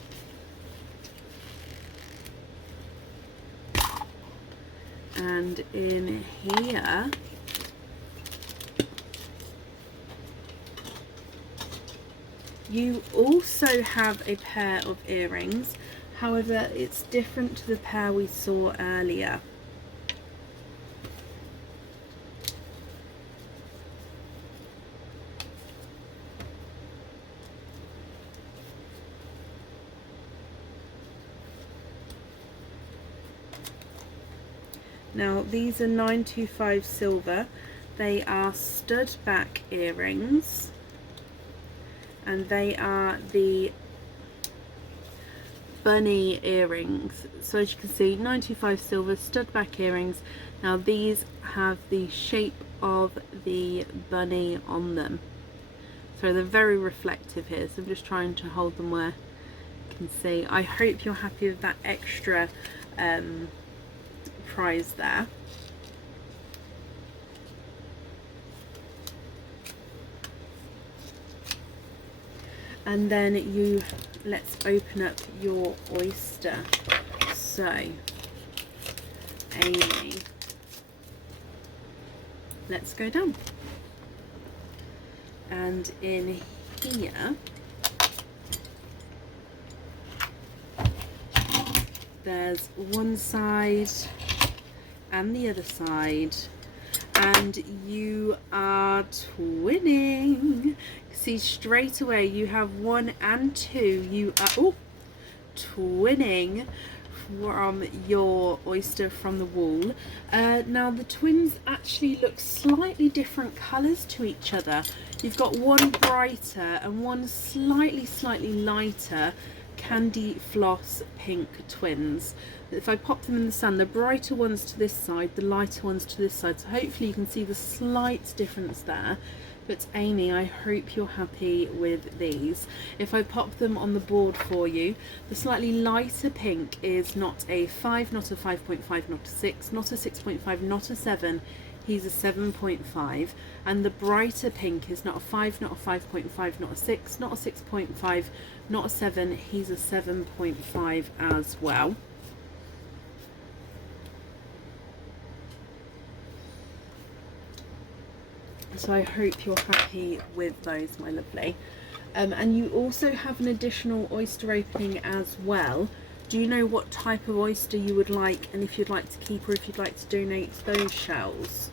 And in here you also have a pair of earrings, however it's different to the pair we saw earlier. Now these are 925 silver. They are stud back earrings and they are the bunny earrings. So as you can see, 925 silver, stud back earrings. Now these have the shape of the bunny on them. So they're very reflective here. So I'm just trying to hold them where you can see. I hope you're happy with that extra prize there. And then let's open up your oyster. So Amy, let's go down. And in here there's one side and the other side, and you are twinning. See, straight away you have 1 and 2. You are twinning from your oyster from the wall. Now the twins actually look slightly different colours to each other. You've got one brighter and one slightly lighter candy floss pink twins. If I pop them in the sun, the brighter ones to this side, the lighter ones to this side, so hopefully you can see the slight difference there. But Amy, I hope you're happy with these. If I pop them on the board for you, the slightly lighter pink is not a 5, not a 5.5, not a 6, not a 6.5, not a 7. He's a 7.5. And the brighter pink is not a 5, not a 5.5, not a 6, not a 6.5, not a 7. He's a 7.5 as well. So I hope you're happy with those, my lovely. And you also have an additional oyster opening as well. Do you know what type of oyster you would like, and if you'd like to keep or if you'd like to donate those shells?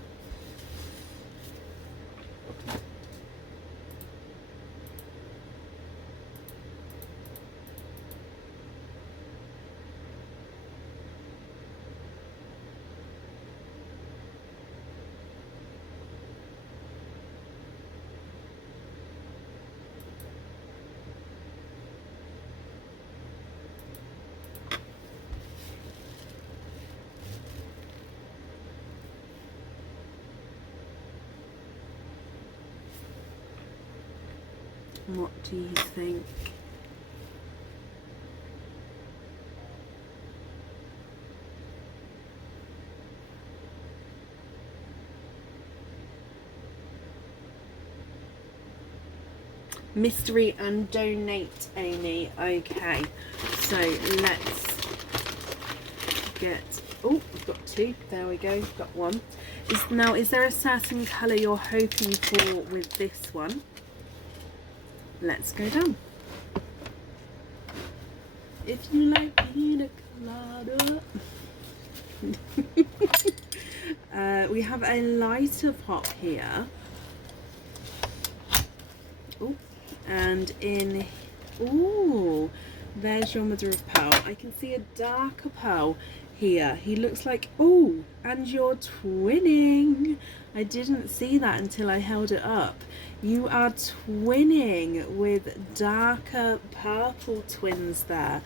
What do you think? Mystery and donate, Amy. Okay, so let's get, oh, I've got two, there we go, got one. Is there a certain colour you're hoping for with this one? Let's go down. If you like pina colada. We have a lighter pop here. Oh, and in, oh, there's your mother of pearl. I can see a darker pearl here. He looks like, oh, and you're twinning. I didn't see that until I held it up. You are twinning with darker purple twins there.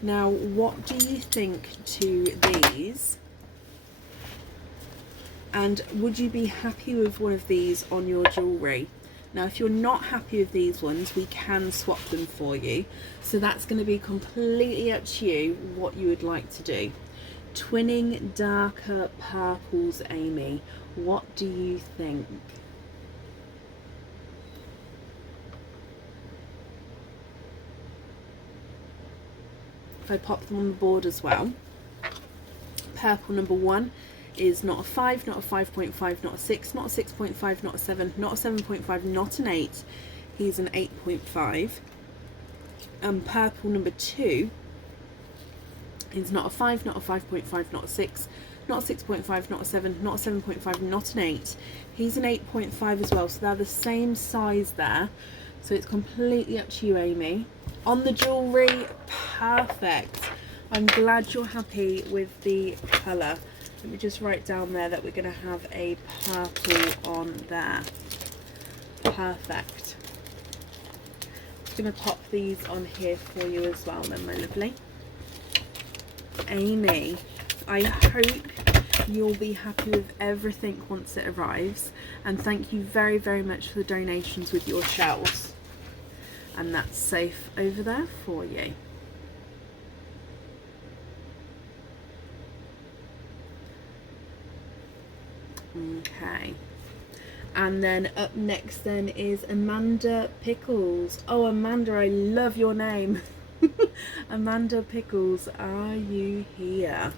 Now, what do you think to these? And would you be happy with one of these on your jewellery? Now, if you're not happy with these ones, we can swap them for you. So that's going to be completely up to you what you would like to do. Twinning darker purples, Amy. What do you think? If I pop them on the board as well. Purple number 1 is not a 5, not a 5.5, not a 6, not a 6.5, not a 7, not a 7.5, not an 8. He's an 8.5. And purple number 2 is not a 5, not a 5.5, not a 6, not a 6.5, not a 7, not a 7.5, not an 8. He's an 8.5 as well, so they're the same size there. So it's completely up to you, Amy. On the jewellery, perfect. I'm glad you're happy with the colour. Let me just write down there that we're going to have a purple on there. Perfect. I'm going to pop these on here for you as well then, my lovely. Amy, I hope you'll be happy with everything once it arrives, and thank you very, very much for the donations with your shells. And that's safe over there for you. Okay, and then up next then is Amanda Pickles. Oh, Amanda, I love your name. Amanda Pickles, are you here?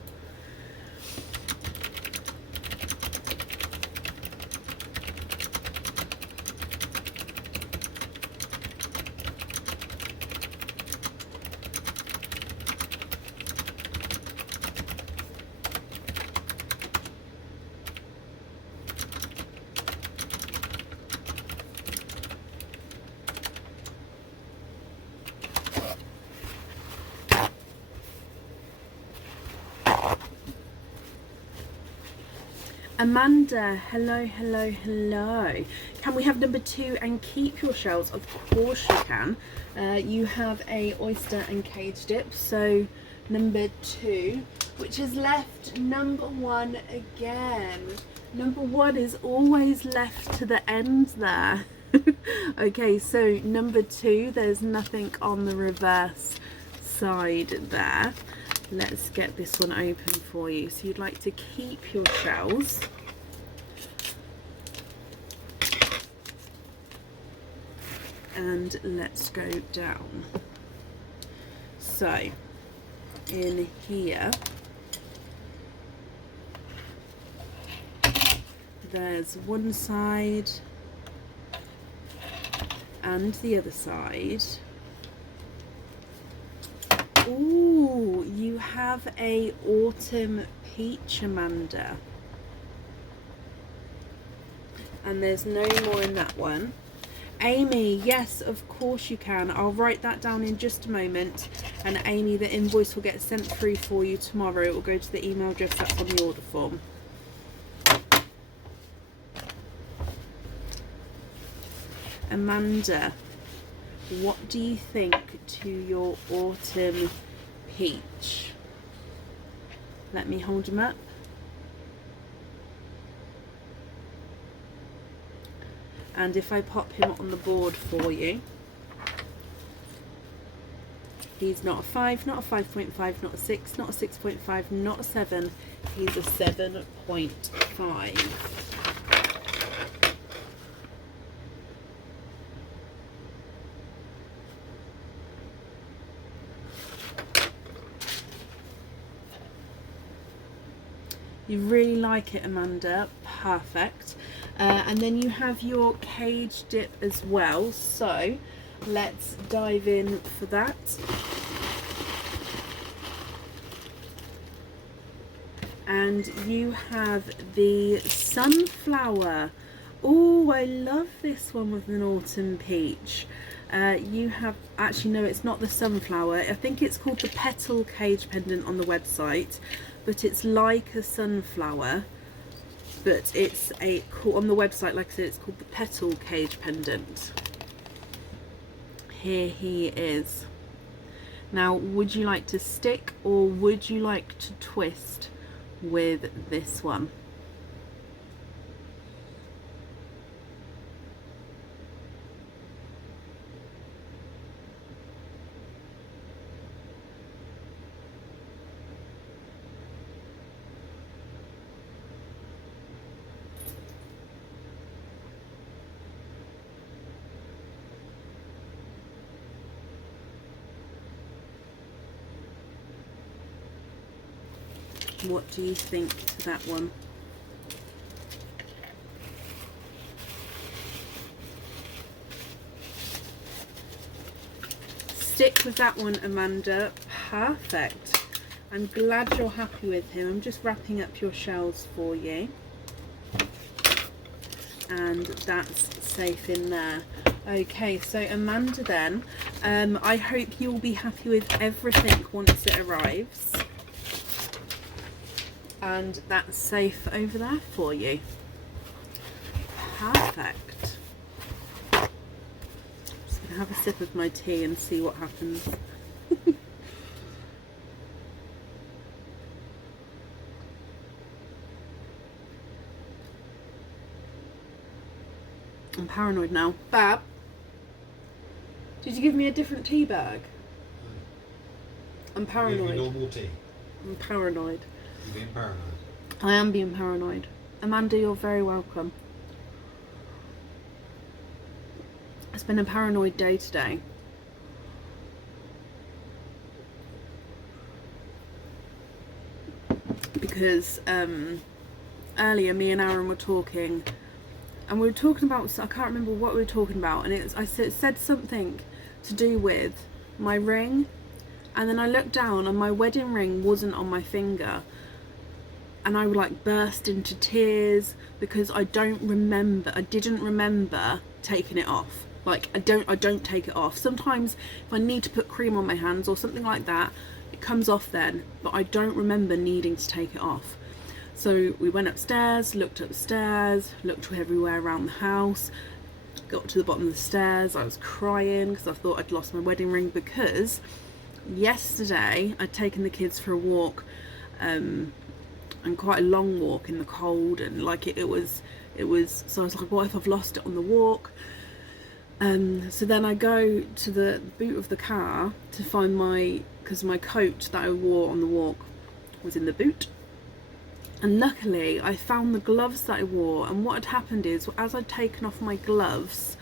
Amanda, hello, hello, hello. Can we have number 2 and keep your shells? Of course you can. You have a oyster and cage dip, so number 2, which has left number 1 again. Number 1 is always left to the end there. Okay, so number 2, there's nothing on the reverse side there. Let's get this one open for you. So you'd like to keep your shells. And let's go down. So in here there's one side and the other side. Ooh, you have a autumn peach, Amanda. And there's no more in that one. Amy, yes, of course you can. I'll write that down in just a moment. And Amy, the invoice will get sent through for you tomorrow. It will go to the email address that's on the order form. Amanda, what do you think to your autumn peach? Let me hold them up. And if I pop him on the board for you, He's not a 5, not a 5.5, not a 6, not a 6.5, not a 7. He's a 7.5. You really like it, Amanda. Perfect. And then you have your cage dip as well. So let's dive in for that. And you have the sunflower. Oh, I love this one with an autumn peach. You have, actually no, it's not the sunflower. I think it's called the petal cage pendant on the website, but it's like a sunflower, but it's on the website, like I said, it's called the petal cage pendant. Here he is. Now, would you like to stick or would you like to twist with this one? What do you think to that one? Stick with that one, Amanda. Perfect. I'm glad you're happy with him. I'm just wrapping up your shells for you. And that's safe in there. Okay, so Amanda then, I hope you'll be happy with everything once it arrives. And that's safe over there for you. Perfect. Just gonna have a sip of my tea and see what happens. I'm paranoid now. Bab, did you give me a different tea bag? I'm paranoid. Normal tea. I'm paranoid. You're being paranoid. I am being paranoid. Amanda, you're very welcome. It's been a paranoid day today. Because earlier me and Aaron were talking, and we were talking about, I can't remember what we were talking about, and I said something to do with my ring, and then I looked down and my wedding ring wasn't on my finger, and I like burst into tears because I didn't remember taking it off. Like I don't take it off. Sometimes if I need to put cream on my hands or something like that, it comes off then, but I don't remember needing to take it off. So we went upstairs, looked everywhere around the house, got to the bottom of the stairs. I was crying because I thought I'd lost my wedding ring, because yesterday I'd taken the kids for a walk, and quite a long walk in the cold, and like it was so I was like, what if I've lost it on the walk? So then I go to the boot of the car to find because my coat that I wore on the walk was in the boot, and luckily I found the gloves that I wore. And what had happened is, as I'd taken off my gloves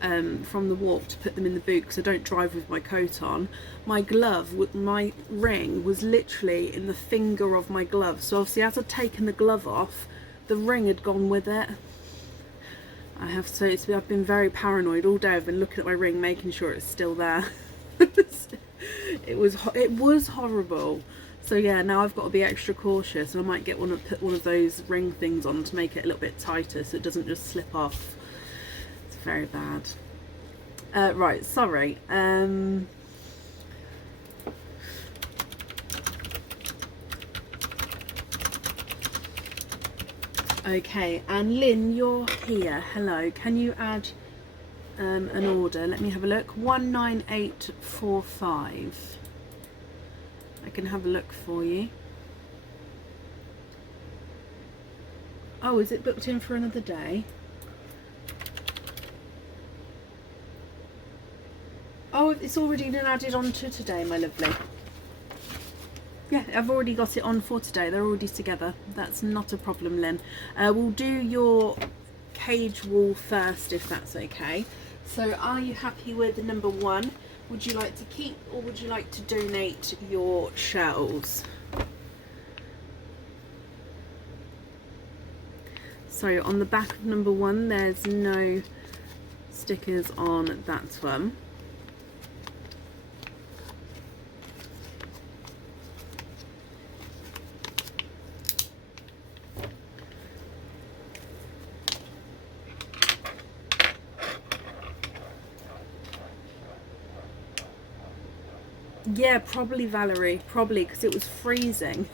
from the walk to put them in the boot, because I don't drive with my coat on, my ring was literally in the finger of my glove. So obviously as I'd taken the glove off, the ring had gone with it. I've been very paranoid all day. I've been looking at my ring, making sure it's still there. It was horrible. So yeah, now I've got to be extra cautious, and I might put one of those ring things on to make it a little bit tighter so it doesn't just slip off. It's very bad. Right, sorry. Okay, and Lynn, you're here. Hello. Can you add an order? Let me have a look. 19845. I can have a look for you. Oh, is it booked in for another day? Oh, it's already been added on to today, my lovely. Yeah, I've already got it on for today. They're already together. That's not a problem, Lynn. We'll do your cage wall first, if that's okay. So are you happy with the number 1? Would you like to keep or would you like to donate your shells? So on the back of number 1, there's no stickers on that one. Yeah, probably Valerie, probably, because it was freezing.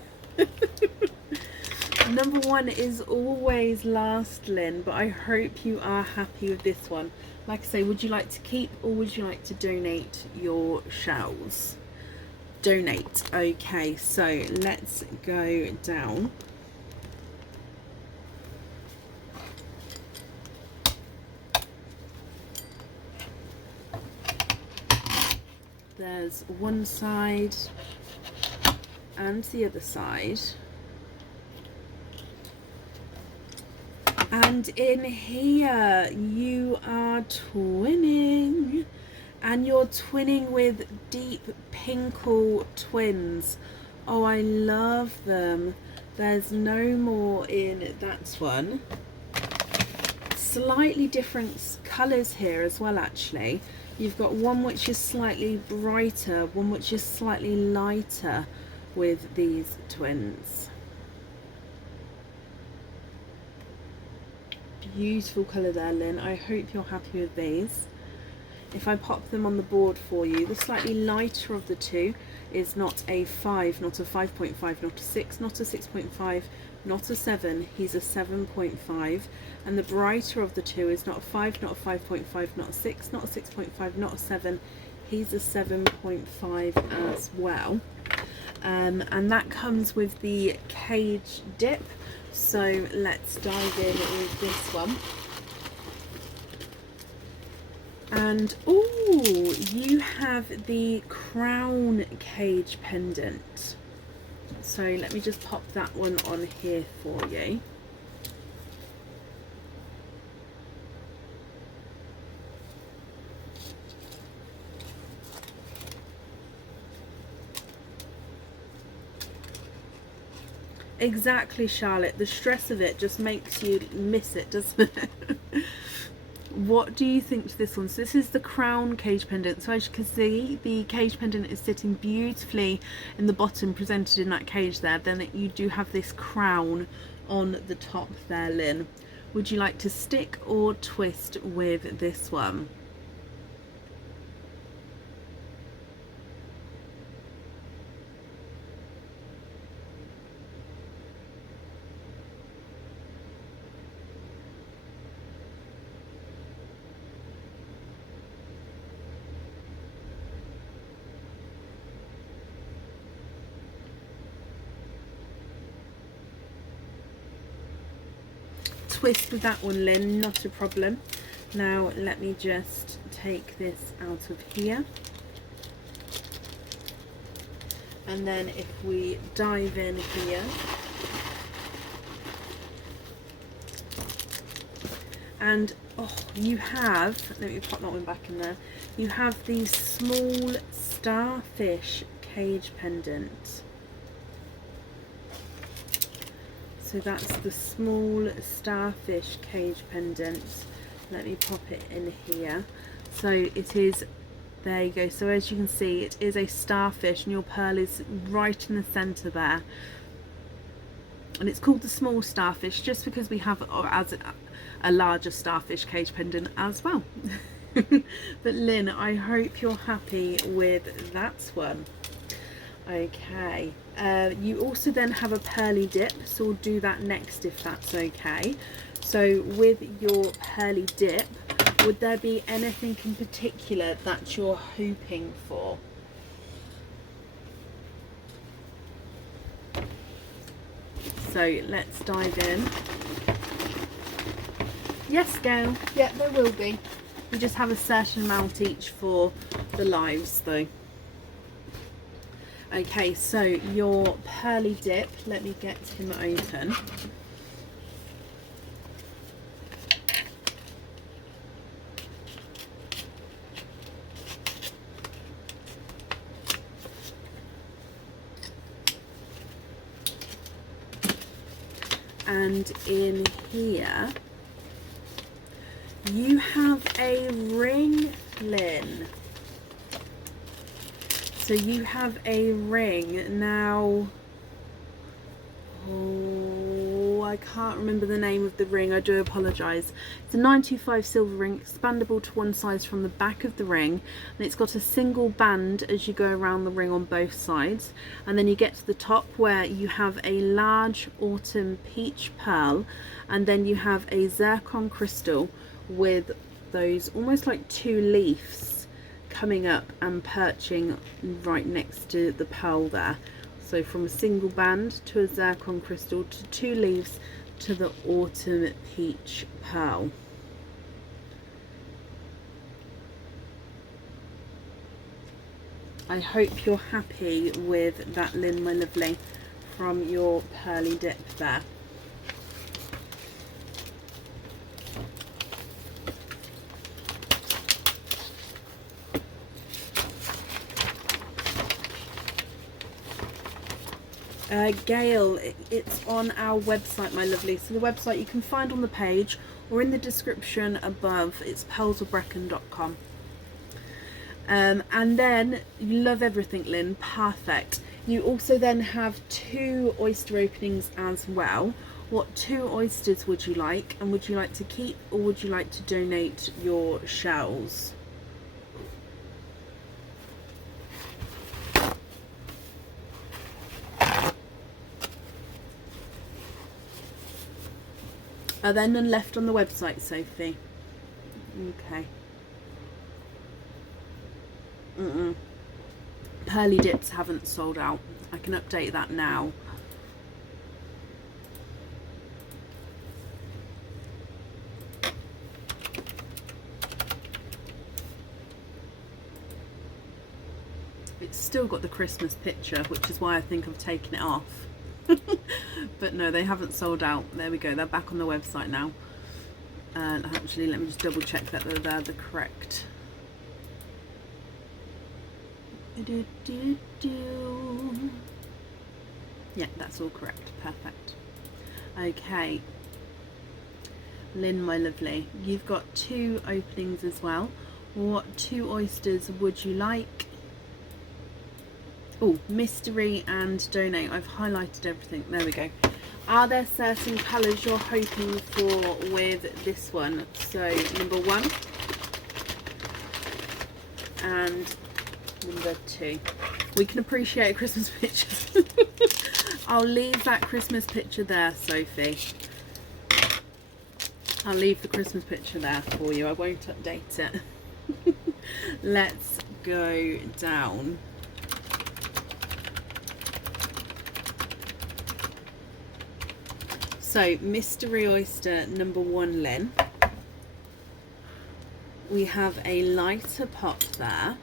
Number 1 is always last, Lynn, but I hope you are happy with this one. Like I say, would you like to keep or would you like to donate your shells? Donate. Okay, so let's go down. There's one side and the other side. And in here you are twinning, and you're twinning with Deep Pinkle twins. Oh, I love them. There's no more in that one. Slightly different colours here as well, actually. You've got one which is slightly brighter, one which is slightly lighter with these twins. Beautiful colour there, Lynn. I hope you're happy with these. If I pop them on the board for you, the slightly lighter of the two is not a 5, not a 5.5, not a 6, not a 6.5, not a 7. He's a 7.5. And the brighter of the two is not a 5, not a 5.5, not a 6, not a 6.5, not a 7. He's a 7.5 as well. And that comes with the cage dip. So let's dive in with this one. And oh, you have the crown cage pendant. So let me just pop that one on here for you. Exactly, Charlotte. The stress of it just makes you miss it, doesn't it? What do you think to this one? So this is the crown cage pendant. So as you can see, the cage pendant is sitting beautifully in the bottom, presented in that cage there. Then you do have this crown on the top there, Lynn. Would you like to stick or twist with this one? Twist with that one, Lynn, not a problem. Now let me just take this out of here, and then if we dive in here, and oh, you have, let me pop that one back in there, you have the small starfish cage pendant. So that's the small starfish cage pendant. Let me pop it in here. So it is, there you go. So as you can see, it is a starfish and your pearl is right in the center there. And it's called the small starfish just because we have as a larger starfish cage pendant as well. But Lynn, I hope you're happy with that one. Okay, you also then have a pearly dip, so we'll do that next if that's okay. So with your pearly dip, would there be anything in particular that you're hoping for? So let's dive in. Yes, Gail. Yeah, there will be. We just have a certain amount each for the lives though. Okay, so your pearly dip, let me get him open. And in here you have a ring, Lynn. So you have a ring now. Oh, I can't remember the name of the ring, I do apologise. It's a 925 silver ring, expandable to one size from the back of the ring, and it's got a single band as you go around the ring on both sides, and then you get to the top where you have a large autumn peach pearl, and then you have a zircon crystal with those almost like two leaves coming up and perching right next to the pearl there. So from a single band to a zircon crystal to two leaves to the autumn peach pearl. I hope you're happy with that, Lynn, my lovely, from your pearly dip there. Gail, it's on our website, my lovely. So the website you can find on the page or in the description above. It's pearlsofbrecon.com. And then you love everything, Lynn. Perfect. You also then have 2 oyster openings as well. What 2 oysters would you like? And would you like to keep or would you like to donate your shells? Are there none left on the website, Sophie? Okay. Pearly dips haven't sold out. I can update that now. It's still got the Christmas picture, which is why I think I've taken it off. But no, they haven't sold out. There we go, they're back on the website now. And actually, let me just double check that they're the correct. Yeah, that's all correct. Perfect. Okay, Lynn, my lovely, you've got 2 openings as well. What 2 oysters would you like? Oh, mystery and donate. I've highlighted everything. There we go. Are there certain colours you're hoping for with this one? So number 1 and number 2. We can appreciate a Christmas picture. I'll leave that Christmas picture there, Sophie. I'll leave the Christmas picture there for you. I won't update it. Let's go down. So, mystery oyster number 1, Lynn. We have a lighter pot there.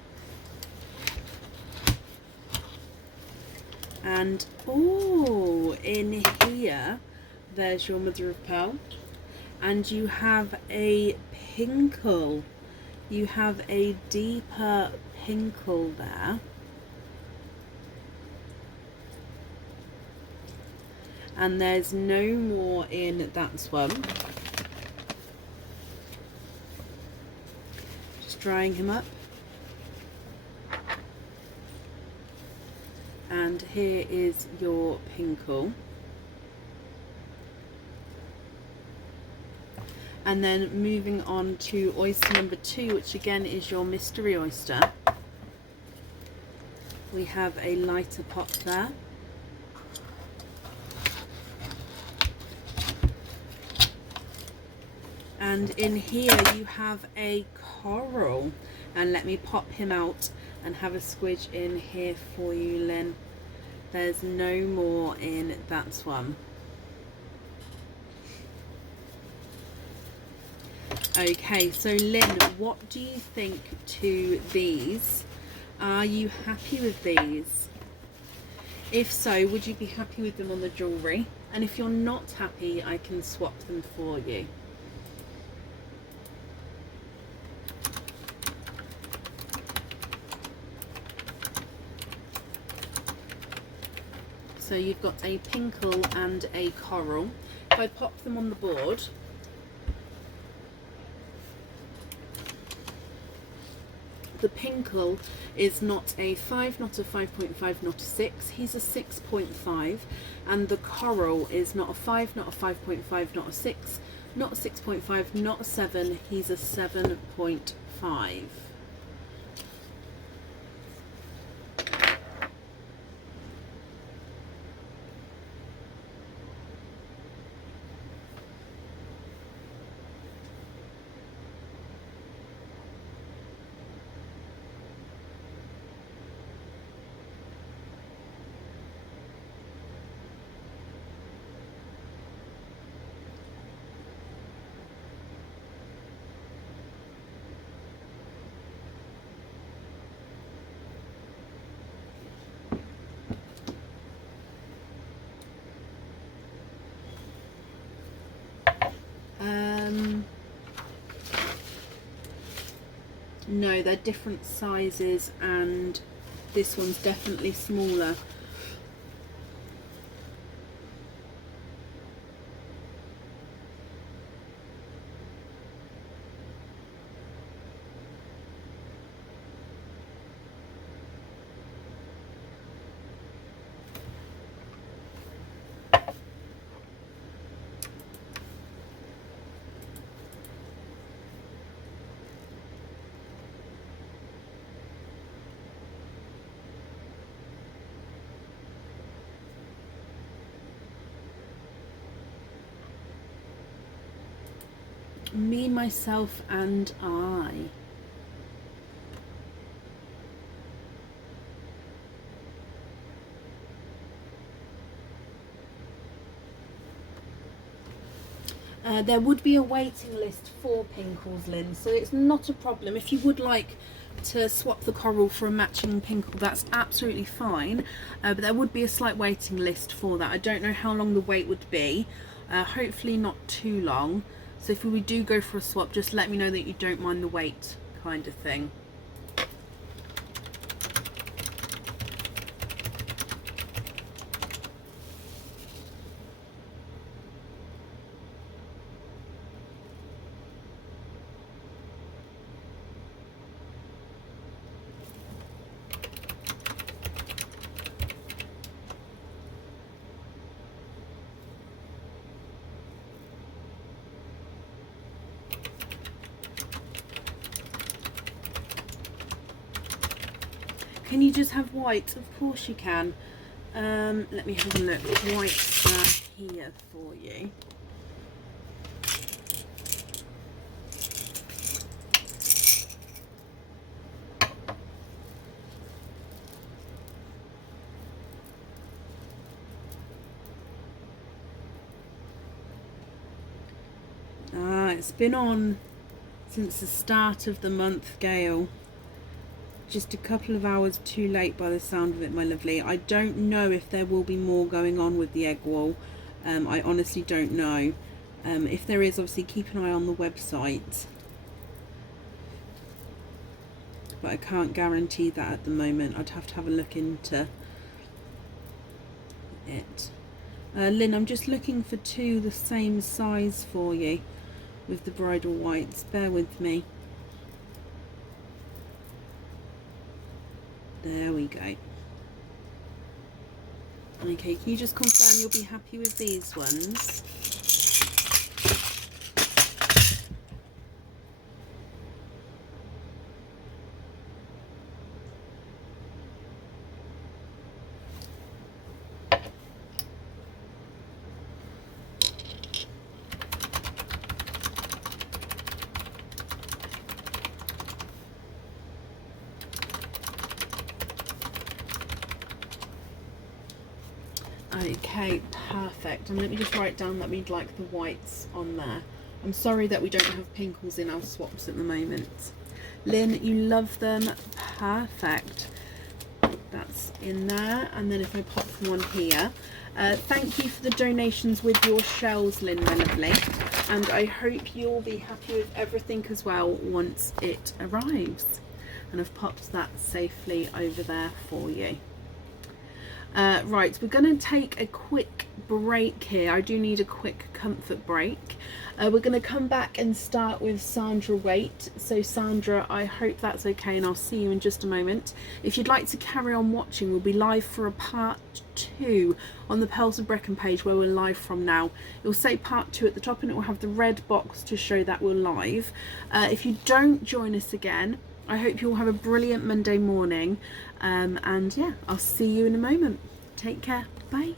And, oh, in here, there's your mother of pearl. And you have a pinkle. You have a deeper pinkle there. And there's no more in that one. Just drying him up. And here is your pinkle. And then moving on to oyster number 2, which again is your mystery oyster. We have a lighter pot there. And in here you have a coral, and let me pop him out and have a squidge in here for you, Lynn. There's no more in that one. Okay, so Lynn, what do you think to these? Are you happy with these? If so, would you be happy with them on the jewellery? And if you're not happy, I can swap them for you. So you've got a pinkle and a coral. If I pop them on the board, the pinkle is not a 5, not a 5.5, not a 6. He's a 6.5. And the coral is not a 5, not a 5.5, not a 6, not a 6.5, not a 7. He's a 7.5. No, they're different sizes, and this one's definitely smaller. Me, myself, and I. There would be a waiting list for pinkles, Lynn, so it's not a problem. If you would like to swap the coral for a matching pinkle, that's absolutely fine, but there would be a slight waiting list for that. I don't know how long the wait would be, hopefully not too long. So if we do go for a swap, just let me know that you don't mind the wait, kind of thing. Can you just have white? Of course you can. Let me have a look. Whites are here for you. It's been on since the start of the month, Gail. Just a couple of hours too late by the sound of it, my lovely. I don't know if there will be more going on with the egg wall. I honestly don't know. If there is, obviously keep an eye on the website. But I can't guarantee that at the moment. I'd have to have a look into it. Lynn, I'm just looking for two the same size for you with the bridal whites. Bear with me. There we go. Okay, can you just confirm you'll be happy with these ones? Okay, perfect. And let me just write down that we'd like the whites on there. I'm sorry that we don't have Pinkles in our swaps at the moment. Lynn, you love them. Perfect. That's in there. And then if I pop one here. Thank you for the donations with your shells, Lynn, my lovely. And I hope you'll be happy with everything as well once it arrives. And I've popped that safely over there for you. Right, we're going to take a quick break here. I do need a quick comfort break. We're going to come back and start with Sandra Waite. So Sandra, I hope that's okay, and I'll see you in just a moment. If you'd like to carry on watching, we'll be live for a part 2 on the Pearls of Brecon page where we're live from now. It will say part 2 at the top, and it will have the red box to show that we're live. If you don't join us again, I hope you all have a brilliant Monday morning, and yeah, I'll see you in a moment. Take care. Bye.